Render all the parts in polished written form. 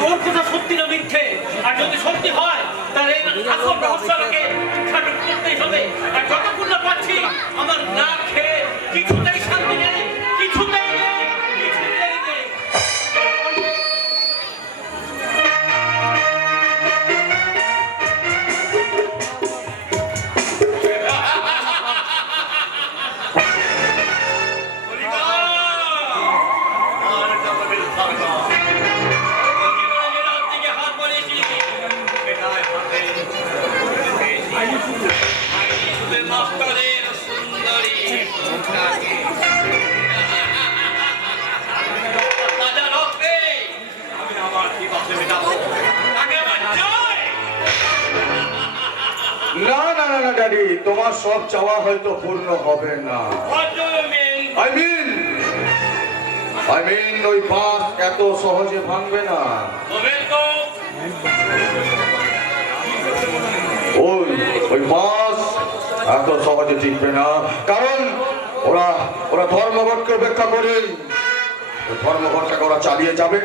তোর কথা সত্যি না মিথ্যে, আর যদি সত্যি হয় তাহলে আসল রহস্যকে উদ্ঘাটন করতেই হবে। আর যতক্ষণ না পাচ্ছি আমার না খেয়ে কিছুতেই শান্তি নেই, কিছুতেই নেই, কিছুতেই নেই। না না না না ড্যাডি, তোমার সব চাওয়া হয়তো পূর্ণ হবে না। I mean ওই বাঁধ এত সহজে ভাঙবে না। ওই বাঁধ এত সহজে টিকবে না, কারণ ওরা ধর্মঘটকে উপেক্ষা করে ধর্মঘটটাকে ওরা চালিয়ে যাবে।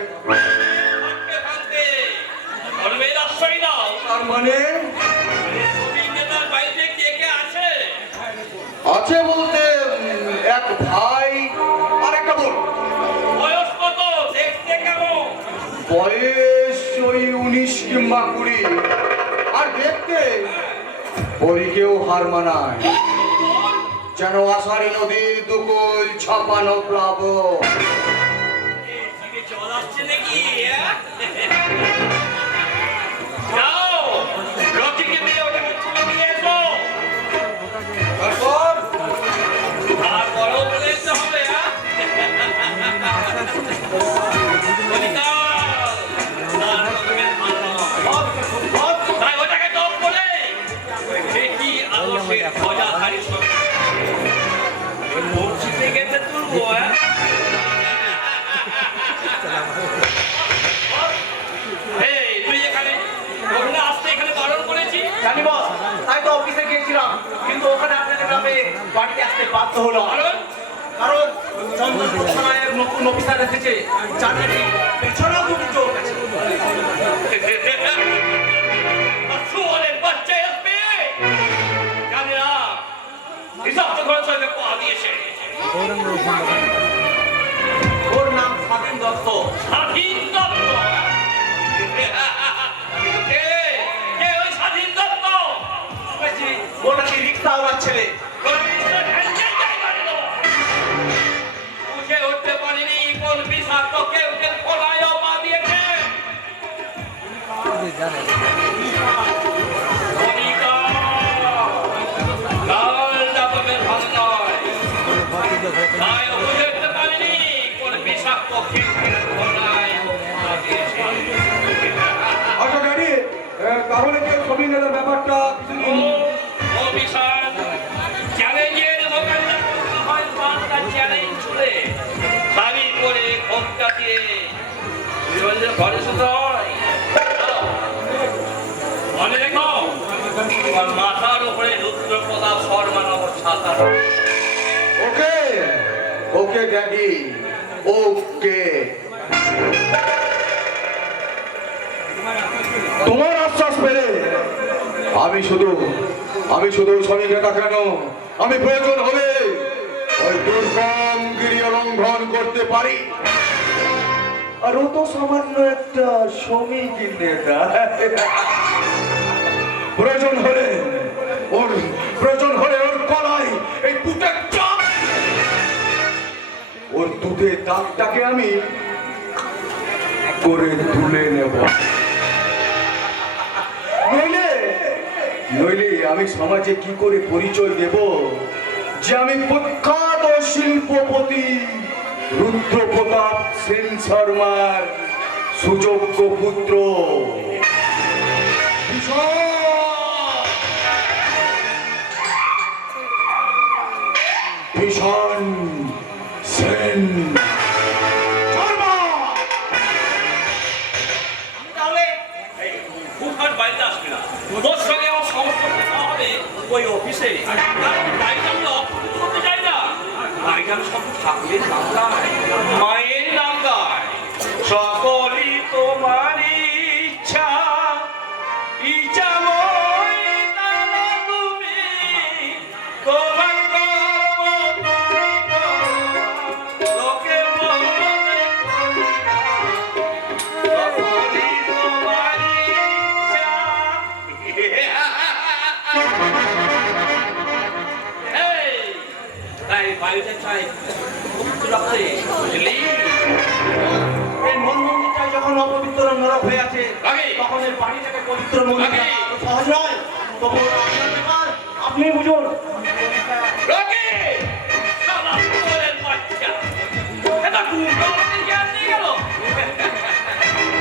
তার মানে আছে বলতে এক ভাই আর একটা বোন। বয়স কত? দেখতে কেমন? বয়স ওই 19 কিংবা 20, আর দেখতে পরীকেও হার মানায়, যেন আষাঢ়ী নদীর দুকুল ছাপানো প্লাবন। জল আসছে নাকি? জানি বস, তাই তো অফিসে গিয়েছিলাম, কিন্তু ওখানে আপনাদের গ্রামে বাড়িতে আসতে বাধ্য হলো। কারণ চন্দনপুর থানায় নতুন অফিসার এসেছে, যার নাকি পেছনেও দুটি চোখ আছে। ওর নাম স্বাধীন দত্ত। স্বাধীন দত্ত? ওর নাকি রিক্সা ওনার ছেলে। উঠে উঠতে পারিনি, কোন বিষাক্ত কেউ খোলায় পা দিয়েছে। বিষাক্ত তাহলে কি ছবি নেওয়ার ব্যাপারটা ও ও বিশাল চ্যালেঞ্জের মোকাবিলা করতে হয় পাঁচটা চ্যালেঞ্জ ছুড়ে শাড়ি পরে ঘোমটা দিয়ে সুরঞ্জের ঘরে শুতে হয় মনে রেখো তোমার মাথার উপরে রুদ্র প্রতাপ শর্মা নগর ছাতা ওকে ওকে ড্যাডি ওকে তোমার আশ্বাস পেলে আমি শুধু শ্রমিকরা কেন আমি প্রয়োজন হলে ওই দুর্গম গিরি লঙ্ঘন করতে পারি আর ও তো সামান্য একটা শ্রমিক নেতা প্রয়োজন হলে ওর গলায় এই দুটের চাপ ওর দুধের দাগটাকে আমি করে তুলে নেব নইলে আমি সমাজে কি করে পরিচয় দেব যে আমি প্রখ্যাত শিল্পপতি রুদ্র প্রতাপ সেন শর্মার সুযোগ্য পুত্র ভীষণ সেন শর্মা। তাহলে এই বুফার বাড়িতে আসবে না তোর সঙ্গে আমার সমস্ত কথা হবে ওই অফিসে বাড়িতে আমি অপকৃত করতে চাই না বাড়িতে আমি সব ঠাকুরের নাম গাই মায়ের নাম গাই সকলই তোমার ইচ্ছা ইচ্ছাময় তারা তুমি তোমার লোকে বলবে সকলই তোমার ইচ্ছা তাই বাড়িতে চাই রাখতে বুঝলি এই মন মন্দিরটা যখন অপবিত্র নরক হয়ে আছে তখন এই বাড়িটাকে পবিত্র মন্দির করা এত সহজ নয় তবু আপনার ব্যাপার আপনি বুঝুন রকি শালা তোরের বাচ্চা এটা গুন্ডা আমাকে জ্ঞান দিয়ে গেল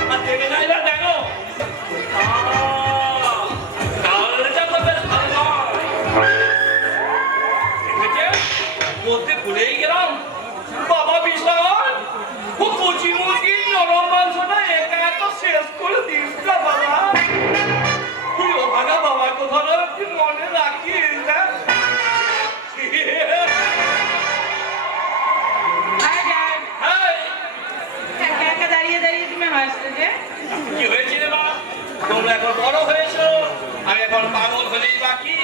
আর দেখে নাই না দেখো কালটা তো বেশ ভালো নয় দেখেছে বলতে ভুলেই গেলাম বাবা বিশাল ও কচি মুরগির নরম মাংসটা একা এত শেষ করে দিস না বাবা তুই ও ভাগা বাবার কথাটা একটু মনে রাখিস না হাই ড্যাড এই, একা একা দাঁড়িয়ে দাঁড়িয়ে তুমি হাসতে যে কি হয়েছে রে মা তোমরা এখন বড় হয়েছো আমি এখন পাগল হলেই বাকি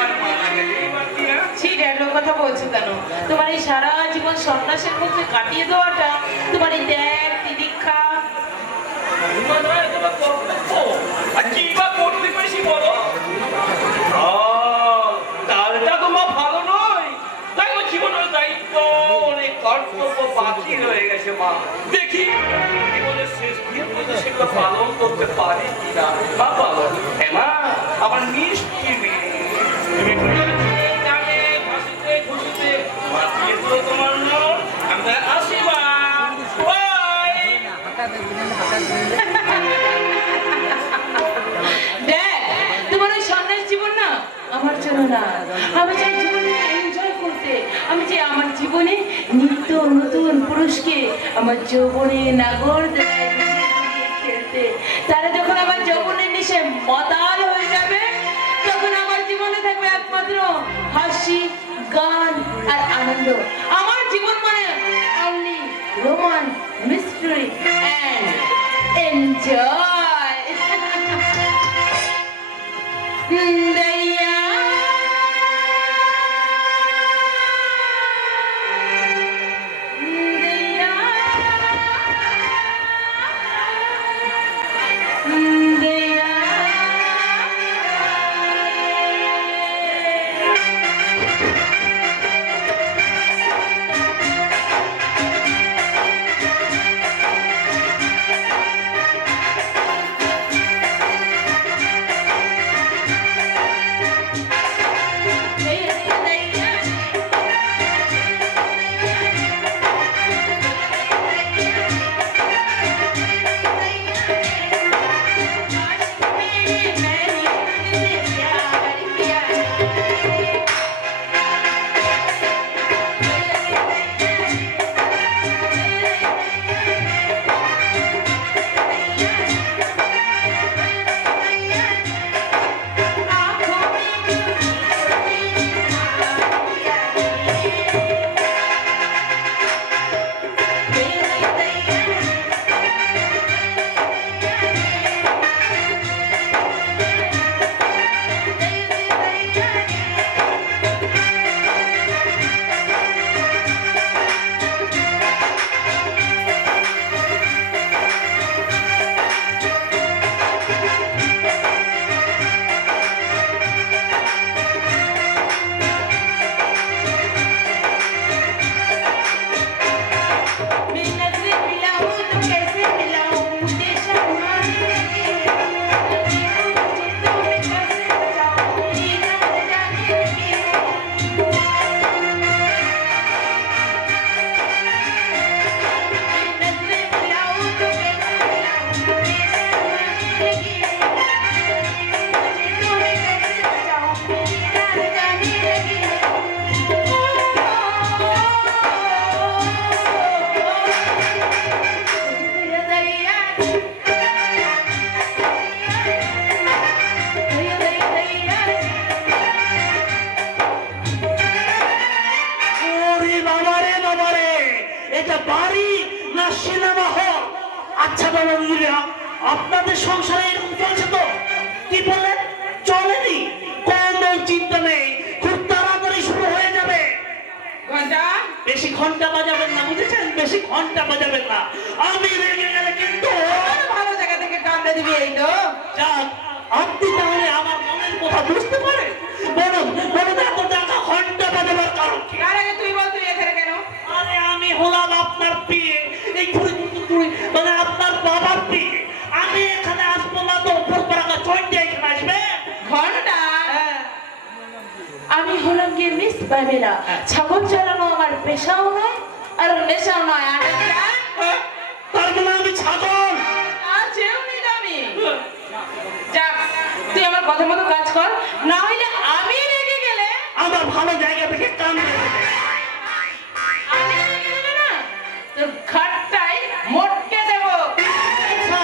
আর মারা গেলেই বাকি না ছি ড্যাড ওর কথা বলছো কেন তোমার এই সারা জীবন সন্ন্যাসের মধ্যে কাটিয়ে দেওয়াটা তোমার এই ত্যাগ তিদীক্ষা আর কি বা করতে পেরেছি বলো তাহলেটা তোমার ভালো নয় তাই আমার জীবনের দায়িত্ব অনেক কর্তব্য বাকি রয়ে গেছে মা দেখি জীবনের শেষ দিন পর্যন্ত সেগুলো পালন করতে পারি কিনা বা পালন হ্যাঁ মা আমার মিষ্টি মেয়ে তুমি গানে হাসিতে খুশিতে মাতিয়ে দিল তোমার নাম আমরা আশীর্বাদ বাই ড্যাড তোমার ওই সন্ন্যাস জীবন না আমার জন্য না আমি চাই জীবনে এনজয় করতে আমি চাই আমার জীবনে নিত্য নতুন পুরুষকে আমার যৌবনে নাগর দেয় খেলতে তারা যখন আমার যৌবনের নিশে মাতাল হয়ে যাবে তখন আমার জীবনে থাকবে একমাত্র হাসি গান আর আনন্দ আমার জীবন মানে only romance mystery and enjoy দয়া আচ্ছা বাবা দিদিরা, আপনাদের সংসারে এরকম চলছে তো? কি বললেন? চলেনি? কোনো চিন্তা নেই, খুব তাড়াতাড়ি শুরু হয়ে যাবে। ঘন্টা বেশি ঘন্টা বাজাবেন না, বুঝেছেন? বেশি ঘন্টা বাজাবেন না, আমি রেগে গেলে কিন্তু ভালো জায়গা থেকে কামড়ে দিবি এই তো। যাক, আপনি তাহলে আমার মনের কথা বুঝতে পারেন। বলুন বলুন, এত টাকা ঘন্টা বাজাবার কারণ কি? তার আগে তুই বল, তুই এখানে কেন? আরে আমি হলাম আপনার পিয়ে, এই মানে আপনার বাবার পিয়ে। আমি এখানে আসবো না তো উপর পাড়া চন্ডি এখানে আসবে? ঘন্টা হ্যাঁ। আমি হলাম গিয়ে মিস পামেলা। ছাগল চালানো আমার পেশাও নয় আর নেশাও নয়। হ্যাঁ? তার মানে আমি ছাগল? আছেও নি আমি। যাক, তুই আমার কথা মতো কাজ কর, না হইলে আমি রেগে গেলে আমার ভালো জায়গা থেকে কান দেবে। আমি রেগে গেলে না তোর ঘাটটাই মোটকে দেবো। আচ্ছা,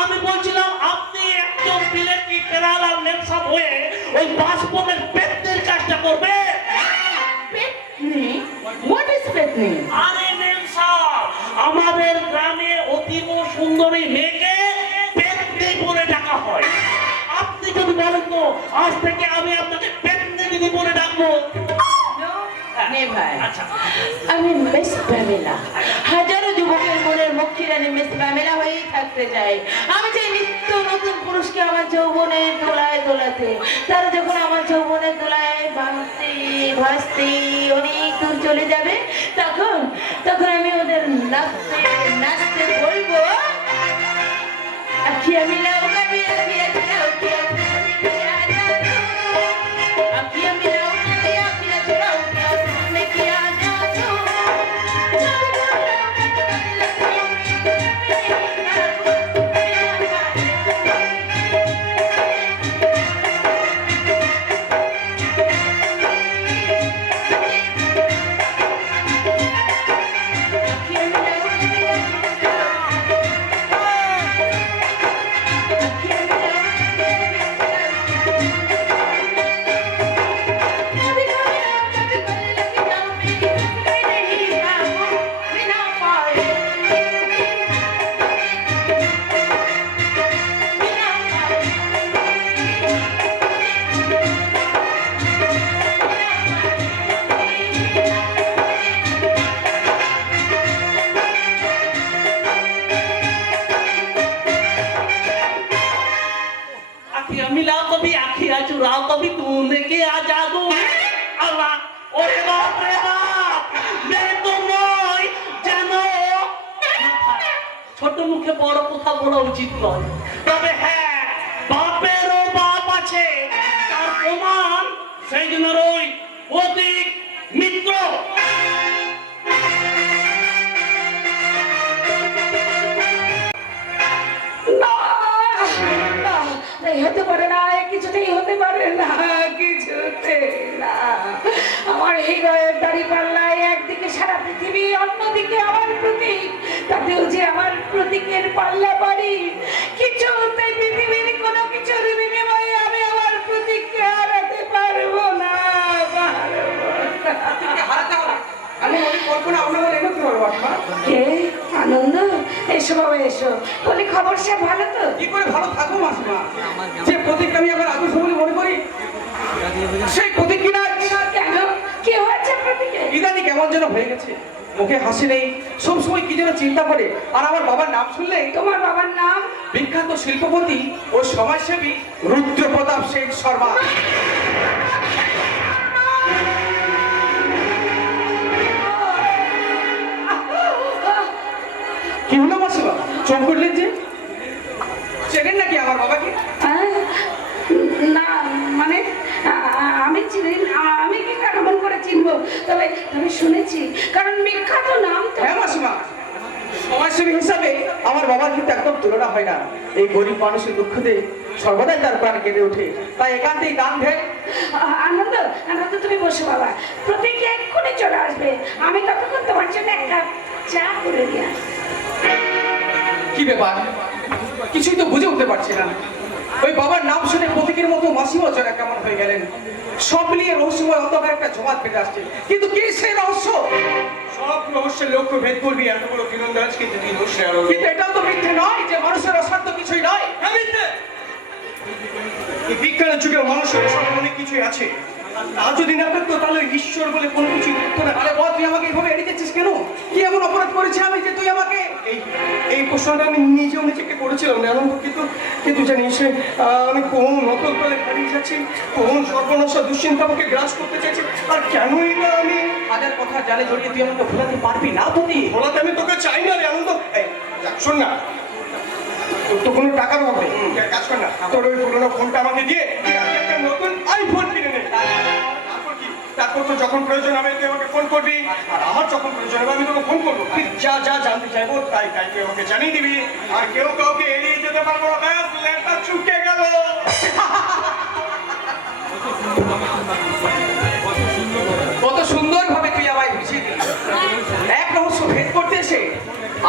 আমি বলছিলাম আপনি একদম বিলেতি পেরাল আর নেমসাপ হয়ে ওই বাসপনের পেটদের কাজটা করবে। পেতনি? What is পেতনি? আরে নেমসাপ, আমাদের গ্রামে অতীব সুন্দরী মেয়েকে পেটনি বলে ডাকা হয়। আপনি যদি বলেন তো আজ থেকে আমি আপনাকে পেটনি দিদি বলে ডাকবো। Never. আচ্ছা, আমি মিস পামেলা। হাজারো যুবকের মনের মুক্তি রানী মিস পামেলা হয়েই থাকতে চাই। আমি চাই নিত্য নতুন পুরুষকে আমার যৌবনের দোলায় দোলাতে। তারা যখন আমার যৌবনের দোলায় ভাসতে ভাসতে অনেক দূর চলে যাবে, তখন তখন আমি ওদের নাচতে নাচতে বলবো, আখিয়া মিলাও গাবি আখিয়া মিলাও কিয়া কিয়া জানো, আখিয়া মিলাও গাবি আখিয়া মিলাও কিয়া তুমি কিয়া জানো, আখিয়া মিলাও কবি আখিয়া চুরাও কবি তুনে কে আজাদু। আল্লাহ, ওরে বাপ রে বাপ, মেয়ে তো নয় জানো। ছোট মুখে বড় কথা বলা উচিত নয়, তবে হ্যাঁ, বাপেরও বাপ আছে, তার প্রমাণ সেই জন্য ওই প্রতীক মিত্র। এই হতে পারে না, কিছুতেই হতে পারে না, কিছুতে না। আমার এই গায়ের দাড়ি পাল্লায় একদিকে সারা পৃথিবী, অন্যদিকে আমার প্রতীক, তাতেও যে আমার প্রতীকের পাল্লা বাড়ি। কিছুতেই পৃথিবীর কোনো কিছুর বিনিময়ে আমি আমার প্রতীককে হারাতে পারবো না, পারবো না। হারাতে হবে। আমি মনে কল্পনা আমরা বলে এগোতে পারবো আপনার। কে আনন্দ? এসো বাবা এসো, বলি খবর সে ভালো তো? কি করে ভালো থাকবো মাসিমা? যে প্রতীক আমি আমার আদর্শ বলে মনে করি, সেই প্রতীক কিনা কেন, কি হয়েছে প্রতীকে? ইদানি কেমন যেন হয়ে গেছে, মুখে হাসি নেই, সবসময় কি যেন চিন্তা করে। আর আমার বাবার নাম শুনলেই তোমার বাবার নাম? বিখ্যাত শিল্পপতি ও সমাজসেবী রুদ্রপ্রতাপ সেন শর্মা। কি হলো মাসিমা, চোখ করলেন যে? চেনেন নাকি আমার বাবাকে? না মানে আমি চিনি, আমি কি কেমন করে চিনবো? তবে তবে শুনেছি, কারণ বিখ্যাত নাম তো। হ্যাঁ মাসিমা, সমাজসেবী হিসাবে আমার বাবার কিন্তু একদম তুলনা হয় না। এই গরিব মানুষের দুঃখতে সর্বদাই তার প্রাণ কেঁদে ওঠে, তাই একান্তেই দান দেয়। আনন্দ আনন্দ তুমি বসো বাবা, প্রতীক এক্ষুনি চলে আসবে। আমি ততক্ষণ তোমার জন্য এক কাপ চা করে দিয়ে আসবো। কি ব্যাপার, কিছুই তো বুঝে উঠতে পারছি না। ওই বাবার নাম শুনে প্রতীকের মতো মাসিমা যারা কেমন হয়ে গেলেন, সব মিলিয়ে রহস্যময় অন্ধকার একটা জমাট বেঁধে আসছে। কিন্তু কি সেই রহস্য? সব রহস্যের লক্ষ্য ভেদ করবি এত বড় তীরন্দাজ, কিন্তু তুই রহস্যে আরো কিন্তু এটাও তো মিথ্যে নয় যে মানুষের অসাধ্য কিছুই নয়? হ্যাঁ, মিথ্যে। এই বিজ্ঞানের যুগে মানুষের সঙ্গে অনেক কিছুই আছে, আর যদি না থাকতো তাহলে ঈশ্বর বলে কোনো কিছুই থাকতো না। আরে বল, তুই আমাকে এইভাবে এড়িয়ে যাচ্ছিস কেন? কি এমন অপরাধ করেছি আমি যে তুই আমাকে? এই প্রশ্নটা আমি নিজেও নিজেকে করেছিলাম না আনন্দ, কিন্তু জানিস আমি কোন নকল করে হারিয়ে যাচ্ছি, কোন সর্বনাশা দুশ্চিন্তা আমাকে গ্রাস করতে চাইছে, আর কেনই না আমি হাজার কথা জানে জড়িয়ে তুই আমাকে ভোলাতে পারবি না তুই? বলাতে আমি তোকে চাই না রে আনন্দ। এই, যাক, শোন না, তোর তো কোনো টাকার অভাব নেই, তুই এক কাজ কর না, তোর ওই পুরোনো ফোনটা আমাকে দিয়ে তুই আজকে একটা নতুন আইফোন কিনে নে। তারপর কি? তারপর তো যখন প্রয়োজন হবে তুই আমাকে ফোন করবি, আর আমার যখন প্রয়োজন হবে আমি তোকে ফোন করবো। তুই যা যা জানতে চাইবো তাই তাই তুই আমাকে জানিয়ে দিবি, আর কেউ কাউকে এড়িয়ে যেতে পারবো না। ব্যাস, লেটা চুকে গেল। কত সুন্দরভাবে তুই আমায় বুঝিয়ে দিলি। এক রহস্য ভেদ করতে এসে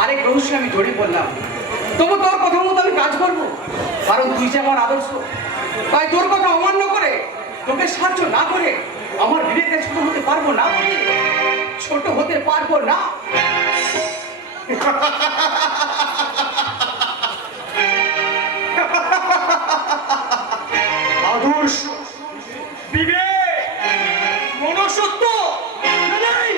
আরেক রহস্যে আমি জড়িয়ে পড়লাম। তবু তোর কথা মতো আমি কাজ করবো, কারণ তুই যে আমার আদর্শ। তাই তোর কথা অমান্য করে, তোকে সাহায্য না করে আমার বিবেকে ছোট হতে পারবো না, ছোট হতে পারবো না। আদর্শ, বিবেক, মনুষ্যত্ব নাই।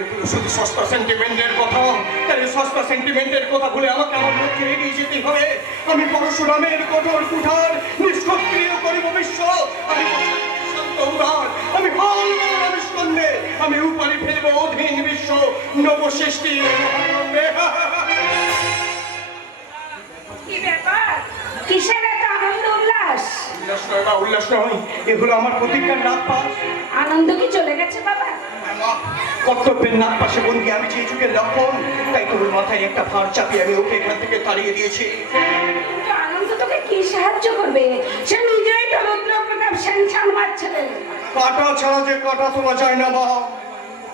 এগুলো শুধু সস্তা সেন্টিমেন্টের কথা। তাই সস্তা সেন্টিমেন্টের কথা বলে আমাকে আমার লক্ষ্যে এগিয়ে যেতে হবে। আমি পরশুরামের কঠোর কুঠার নিষ্ক্রিয় করিব বিশ্ব। আমি শান্ত উদার, আমি হল আবিষ্কন্যে, আমি উপারি ফেলব অধীন বিশ্ব নবসৃষ্টি মহানন্দে। কি ব্যাপার? কিসের এত আনন্দ উল্লাস? উল্লাস নয় বা উল্লাস নয়, এগুলো আমার প্রতিজ্ঞার নাক পাশ। আনন্দ কি চলে গেছে বাবা? কর্তব্যের নাক পাশে বন্দি আমি যে যুগের লক্ষণ, তাই তোর মাথায় একটা ভার চাপিয়ে আমি ওকে এখান থেকে তাড়িয়ে দিয়েছি। কিন্তু আনন্দ তোকে কি সাহায্য করবে? সে নিজেই তো রুদ্র প্রতাপ সেন সামলাচ্ছিলেন। কাটা ছাড়া যে কাটা তোলা যায় না মা,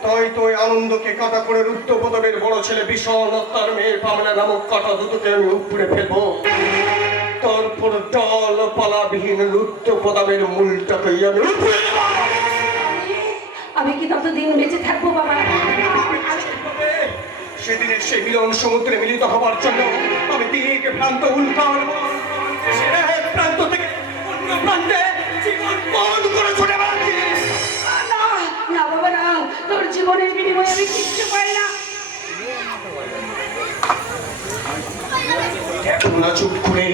তাই তো ওই আনন্দকে কাটা করে রুদ্র প্রতাপের বড় ছেলে ভীষণ তার মেয়ের পামলা নামক কাটা দুটোকে আমি উপড়ে ফেলবো। তারপর ডাল পালাবিহীন রুদ্র প্রতাপের মূলটাকে আমি উপড়ে দেবো। আমি কি ততদিন বেঁচে থাকবো বাবা? সেদিনের সেই মিলন সমুদ্রে মিলিত হবার জন্য আমি দিক প্রান্ত উল্কার এক প্রান্ত থেকে অন্য প্রান্তে জীবন বন্ধ করে ছুটে বেড়াচ্ছি। না না বাবা না, তোর জীবনের বিনিময়ে আমি কিচ্ছু পাই না। এখন না চুপ করে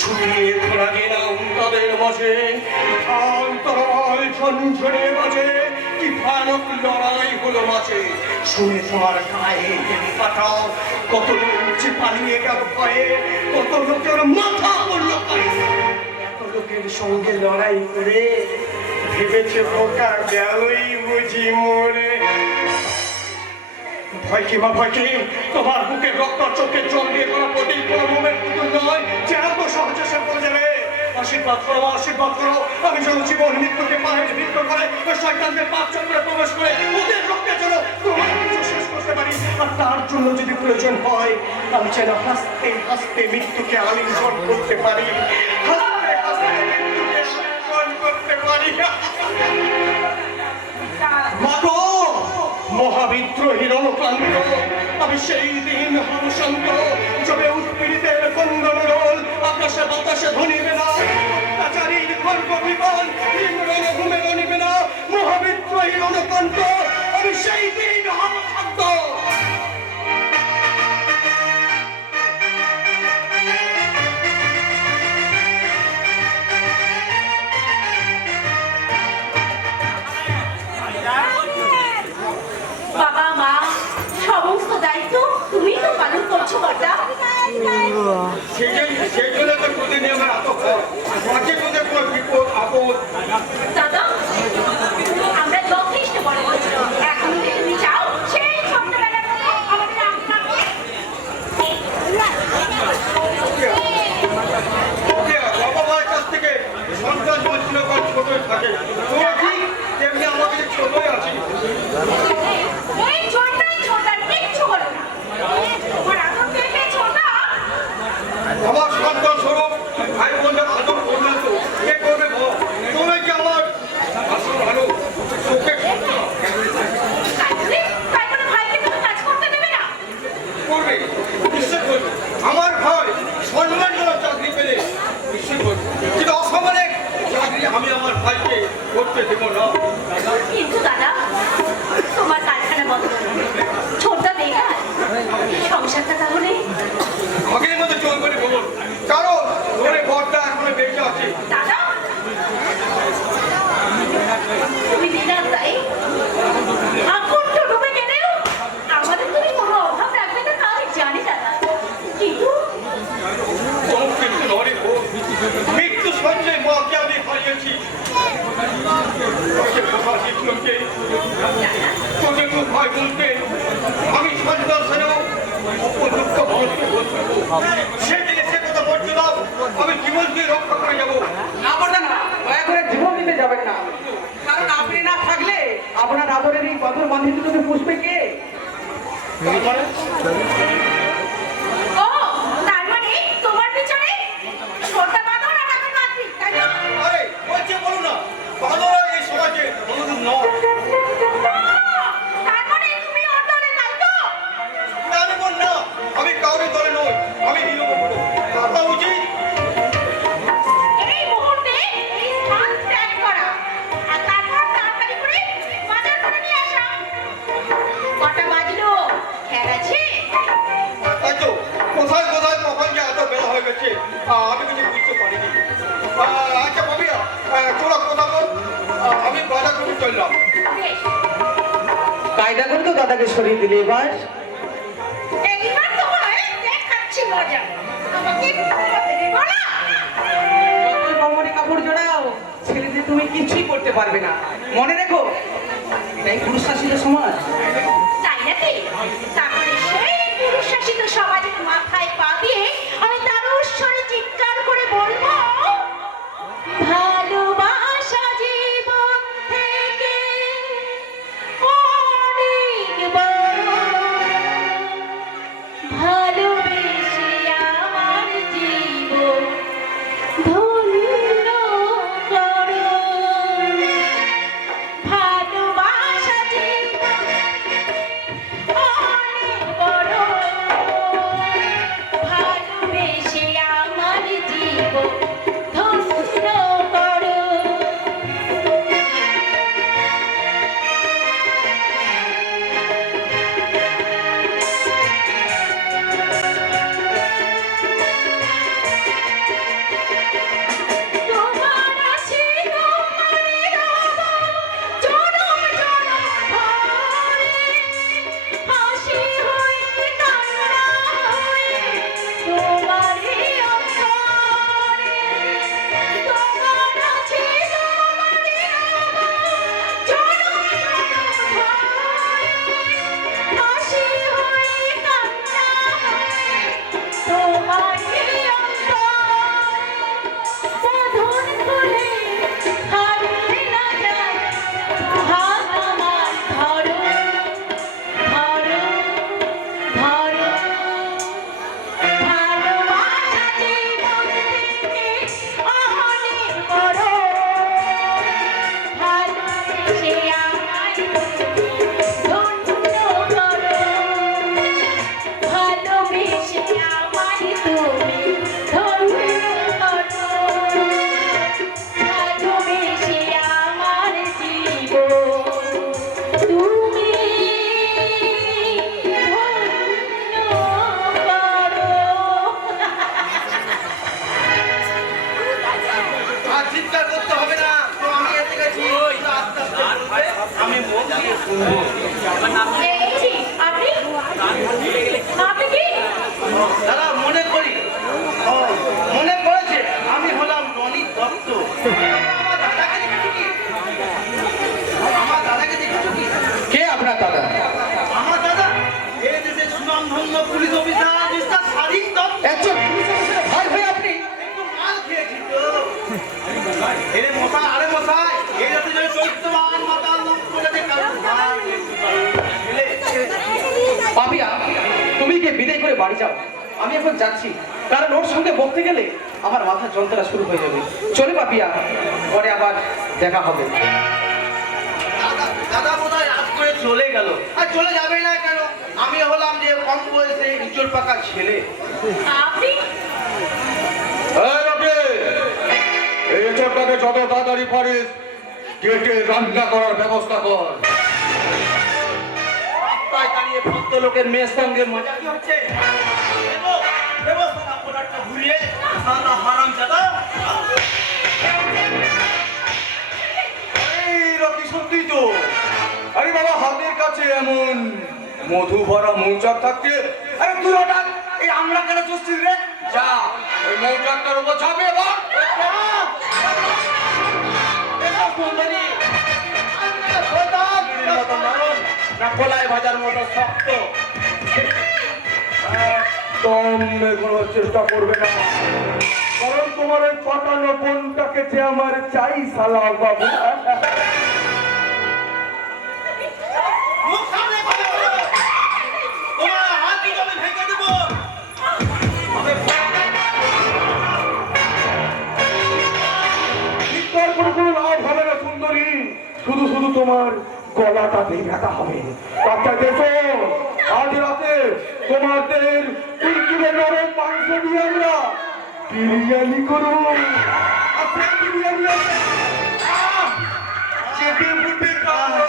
ছুটিয়ে খোলা গেলাম তাদের মাঝে, অন্তরাল ঝনঝনে বাজে, কি ভয়ানক লড়াই হলো মাঝে। শুনে তোমার গায়ে দেবী কাটা, কত লোক যে পালিয়ে গেল ভয়ে, কত লোকের মাথা পড়লো পায়ে। এত লোকের সঙ্গে লড়াই করে ভেবেছে বোকা গেলই বুঝি মরে। ভয় কি মা, ভয় কি? তোমার বুকের রক্ত চোখে জল দিয়ে করা প্রতি কর্মের পুতুল নয় যে এত সহজে সে পড়ে যাবে। আশীর্বাদ করো, আশীর্বাদ করো, আমি যেন জীবন মৃত্যুকে পায়ের বৃত্ত করে ওই শয়তানদের পাপ চক্রে প্রবেশ করে ওদের রক্তে যেন তোমার কিছু শেষ করতে পারি। আর তার জন্য যদি প্রয়োজন হয় আমি যেন হাসতে হাসতে মৃত্যুকে আলিঙ্গন করতে পারি, হাসতে হাসতে মৃত্যুকে আলিঙ্গন করতে পারি। মাগো মহাবিদ্রোহীর অনুপ্রান্ত, আমি সেই দিন হব শান্ত, যবে উৎপীড়িতের কন্দনরোল আকাশে বাতাসে ধ্বনিবে না, অত্যাচারীর খর্গ বিপদ নিম্রণে ঘুমে গনিবে না। মহাবিদ্রোহীর অনুপ্রান্ত, আমি সেই দিন হব শান্ত। বাবা মা সমস্ত দায়িত্ব তুমি তো পালন করছো বাটা। সেই জন্য তো প্রতিদিন আমার এত ভয়, মাঝে তোদের কোনো বিপদ আপদ। দাদা আমরা যথেষ্ট বড় হয়েছি, এখন যদি তুমি চাও সেই ছোট্টবেলার মতো আমাদের আপনাকে বাবা মায়ের কাছ থেকে সন্তান বলছিল ছোটই থাকে, তোমরা ঠিক তেমনি আমাদের ছোটই আছি। ওই ছোটটাই ছোটা কিচ্ছু বলে না। তোমার আদর পেয়ে ছোটা আমার সন্তান স্বরূপ ভাই বোনদের আদর করলে তো কে করবে বল? তোমরা কি আমার আসল ভালো চোখে তাই বলে ভাইকে তুমি কাজ করতে দেবে না? করবে, নিশ্চয় করবে। সে জিনিসের কথা বলছো না, আমি জীবনকে রক্ষা করে যাবো। না প্রধান, দয়া করে জীবন দিতে যাবেন না, কারণ আপনি না থাকলে আপনার আদরের এই বাঁধর বাঁধি দুটোকে পুষবে কে? ও তার মানে তোমার পিছনে ছোটা বাঁধন আর আমি বাঁধবি, তাই না? আরে বলছে বলো না, বাঁদর এই সমাজে বন্ধু নয়। তার মানে তুমি ওর দলে, তাই তো? না, আমি বল না, আমি কাউরে দলে নই, আমি নিয়মে বলো কথা উচিত। এই মুহূর্তে এই স্থান ত্যাগ করা আর তারপর তাড়াতাড়ি করে বাজার করে নিয়ে আসা। কটা বাজলো? খেয়াল আছে? তাই তো, কোথায় কোথায় কখন যে এত বেলা হয়ে গেছে আমি কিছু বুঝতে পারিনি। আচ্ছা বাবিয়া, তোরা কথা বল, আমি বাজার করে চললাম। বেশ, কায়দা করে তো দাদাকে সরিয়ে দিলে এবার। এইবার তোমায় দেখাচ্ছি মজা। আমাকে করতে দেবো না। যতই কোমরে কাপড় জড়াও, ছেলেদের তুমি কিছুই করতে পারবে না। মনে রেখো, এটাই পুরুষ শাসিত সমাজ। তাই নাকি? তারপরে সেই পুরুষ শাসিত সমাজের মাথায় পা দিয়ে আমি তার উচ্চস্বরে চিৎকার করে বলবো, ভালোবাসা জীবন থেকে অনেক বড়, ভালোবেসে আমার জীবন ধন্য করো। ভালোবাসা জীবন অনেক বড়, ভালোবেসে আমার জীবন ধন্য করো। তোমার আছে তোমারে রব জনম জনম ধরে, হাসি হই কান্না হই তোমারে অন্তরে। তোমার আছে তোমারে রব জনম জনম ধরে, হাসি হই কান্না হই তোমারে অন্তরে। বাঁধন খুলে হারিয়ে না যায়, হাত আমার ধরো, ধরো, ধরো। ভালোবাসা জীবন থেকে অনেক বড়, ভালোবেসে আমায় ধন্য করো। ভালোবেসে আমায় তুমি ধন্য করো। ভালোবেসে আমার জীবন তুমি ধন্য করো। আর চিৎকার করতে হবে না, তো আমি এসে গেছি। আস্তে আস্তে বলবে, আমি মন দিয়ে শুনবো। এই যে, আপনি আপনি কি? দাদা মনে করি, ও, মনে পড়েছে, আমি হলাম রনি দত্ত। আমার দাদাকে দেখেছো কি? আমার দাদাকে দেখেছো কি? কে আপনার দাদা? আমার দাদা এই দেশের সুনামধন্য পুলিশ অফিসার মিস্টার স্বাধীন দত্ত। একজন পুলিশ অফিসারের ভাই হয়ে আপনি? একটু মাল খেয়েছি তো। এরে মশাই, আরে মশাই, এই দেশে যদি চৈত্যবান মাতাল লোক প্রজাদের কারণ ভাই, পাপিয়া, তুমি গিয়ে বিদায় করে বাড়ি যাও। আমি এখন যাচ্ছি, কারণ ওর সঙ্গে বলতে গেলে আমার মাথা যন্ত্রণা শুরু হয়ে যাবে। চলে পাপিয়া, পরে আবার দেখা হবে। দাদা বোধহয় রাত করে চলে গেল। আর চলে যাবে না কেন? আমি হলাম যে কম বয়সে ইঁচড় পাকা ছেলে। আপনি এই রকি, এই এঁচোড়টাকে যত তাড়াতাড়ি পারিস কেটে রান্না করার ব্যবস্থা কর। রাস্তায় দাঁড়িয়ে ভদ্রলোকের মেয়ের সঙ্গে মজা কি হচ্ছে? দেবো, দেবো সাদা পোড়াটা ঘুরিয়ে, সাদা হারামজাদা। এই রকি, সত্যি তো? আরে বাবা, হাতের কাছে এমন মধু ভরা মৌচাক থাকতে আরে তুই হঠাৎ এই আমরা কেন চুষছিস রে? যা ওই মৌচাকটার উপর ঝাঁপিয়ে পড়। সুন্দরী, না কলাই ভাজার মতো শক্ত। একদম কোনো চেষ্টা করবে না, কারণ তোমার ওই পাকানো বোনটাকে যে আমার চাই শালা বাবু। মুখ সামনে কথা বলো। তোমার হাত দুটো আমি ভেঙে দেবো। চিৎকার করে কোনো লাভ হবে না সুন্দরী, শুধু শুধু তোমার গলাটাতেই ব্যথা হবে। বাচ্চা দেখো, আজ রাতে তোমাদের 3 কিলো নরম মাংস দিয়ে আমরা বিরিয়ানি করবো। আর সেই বিরিয়ানি চেপে মুটে খাবো।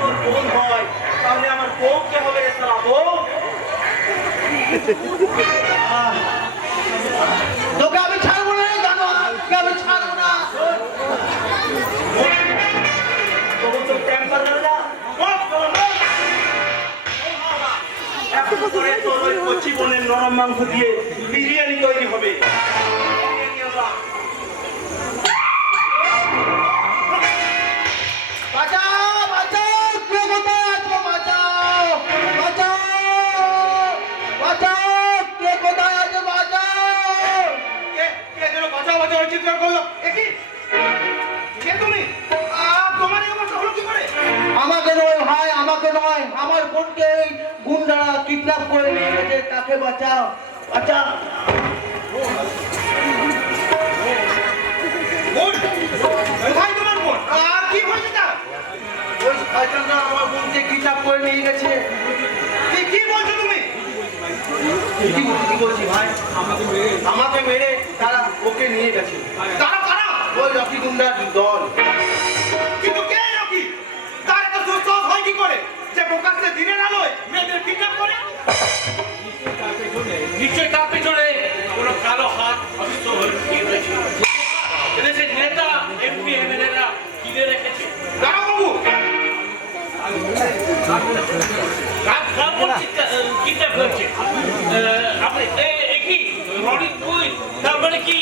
তোর বোন হয়, তাহলে আমার বউকে হবে রে শালা বউ। তোকে আমি ছাড়বো না রে জানোয়ার, তোকে আমি ছাড়বো না। তবু তো প্রেম করবে না। এখন করে তোর ওই কচি বোনের নরম মাংস দিয়ে বিরিয়ানি তৈরি হবে। বিরিয়ানি হবে। বাঁচাও, বাঁচাও, কে কোথায় আছো? বাঁচাও, বাঁচাও, বাঁচাও, কে কোথায় আছো? বাঁচাও। কে যেন বাঁচাও বাঁচাও চিৎকার করলো। এ কি? কে তুমি? তোমার এই অবস্থা হলো কি করে? আমাকে নয় ভাই, আমাকে নয়, আমার বোনকে এই গুন্ডারা কিডন্যাপ করে নিয়ে গেছে, তাকে বাঁচাও, বাঁচাও। বোন? ভাই তোমার বোন? কি হয়েছে তা? ওই শয়তানরা আমার বোনকে কিডন্যাপ করে নিয়ে গেছে। কি বলছো তুমি? কি বলছি ভাই? আমাকে মেরে তারা ওকে নিয়ে গেছে। তারা কারা? ওই রকি গুন্ডার দল। কিন্তু কে রকি? তার এত দুঃসাহস হয় কি করে যে প্রকাশ্যে দিনের আলোয় মেয়েদের কিডন্যাপ করে? নিশ্চয়ই তার পেছনে কোনো কালো হাত অস্ত্র হয়েছে। এদেশের নেতা এমপি এমএলএরা কিনে রেখেছে। দাঁড়াও বাবু, কিডন্যাপ হয়েছে। আপনি কি রনিত কুইন? তার মানে কি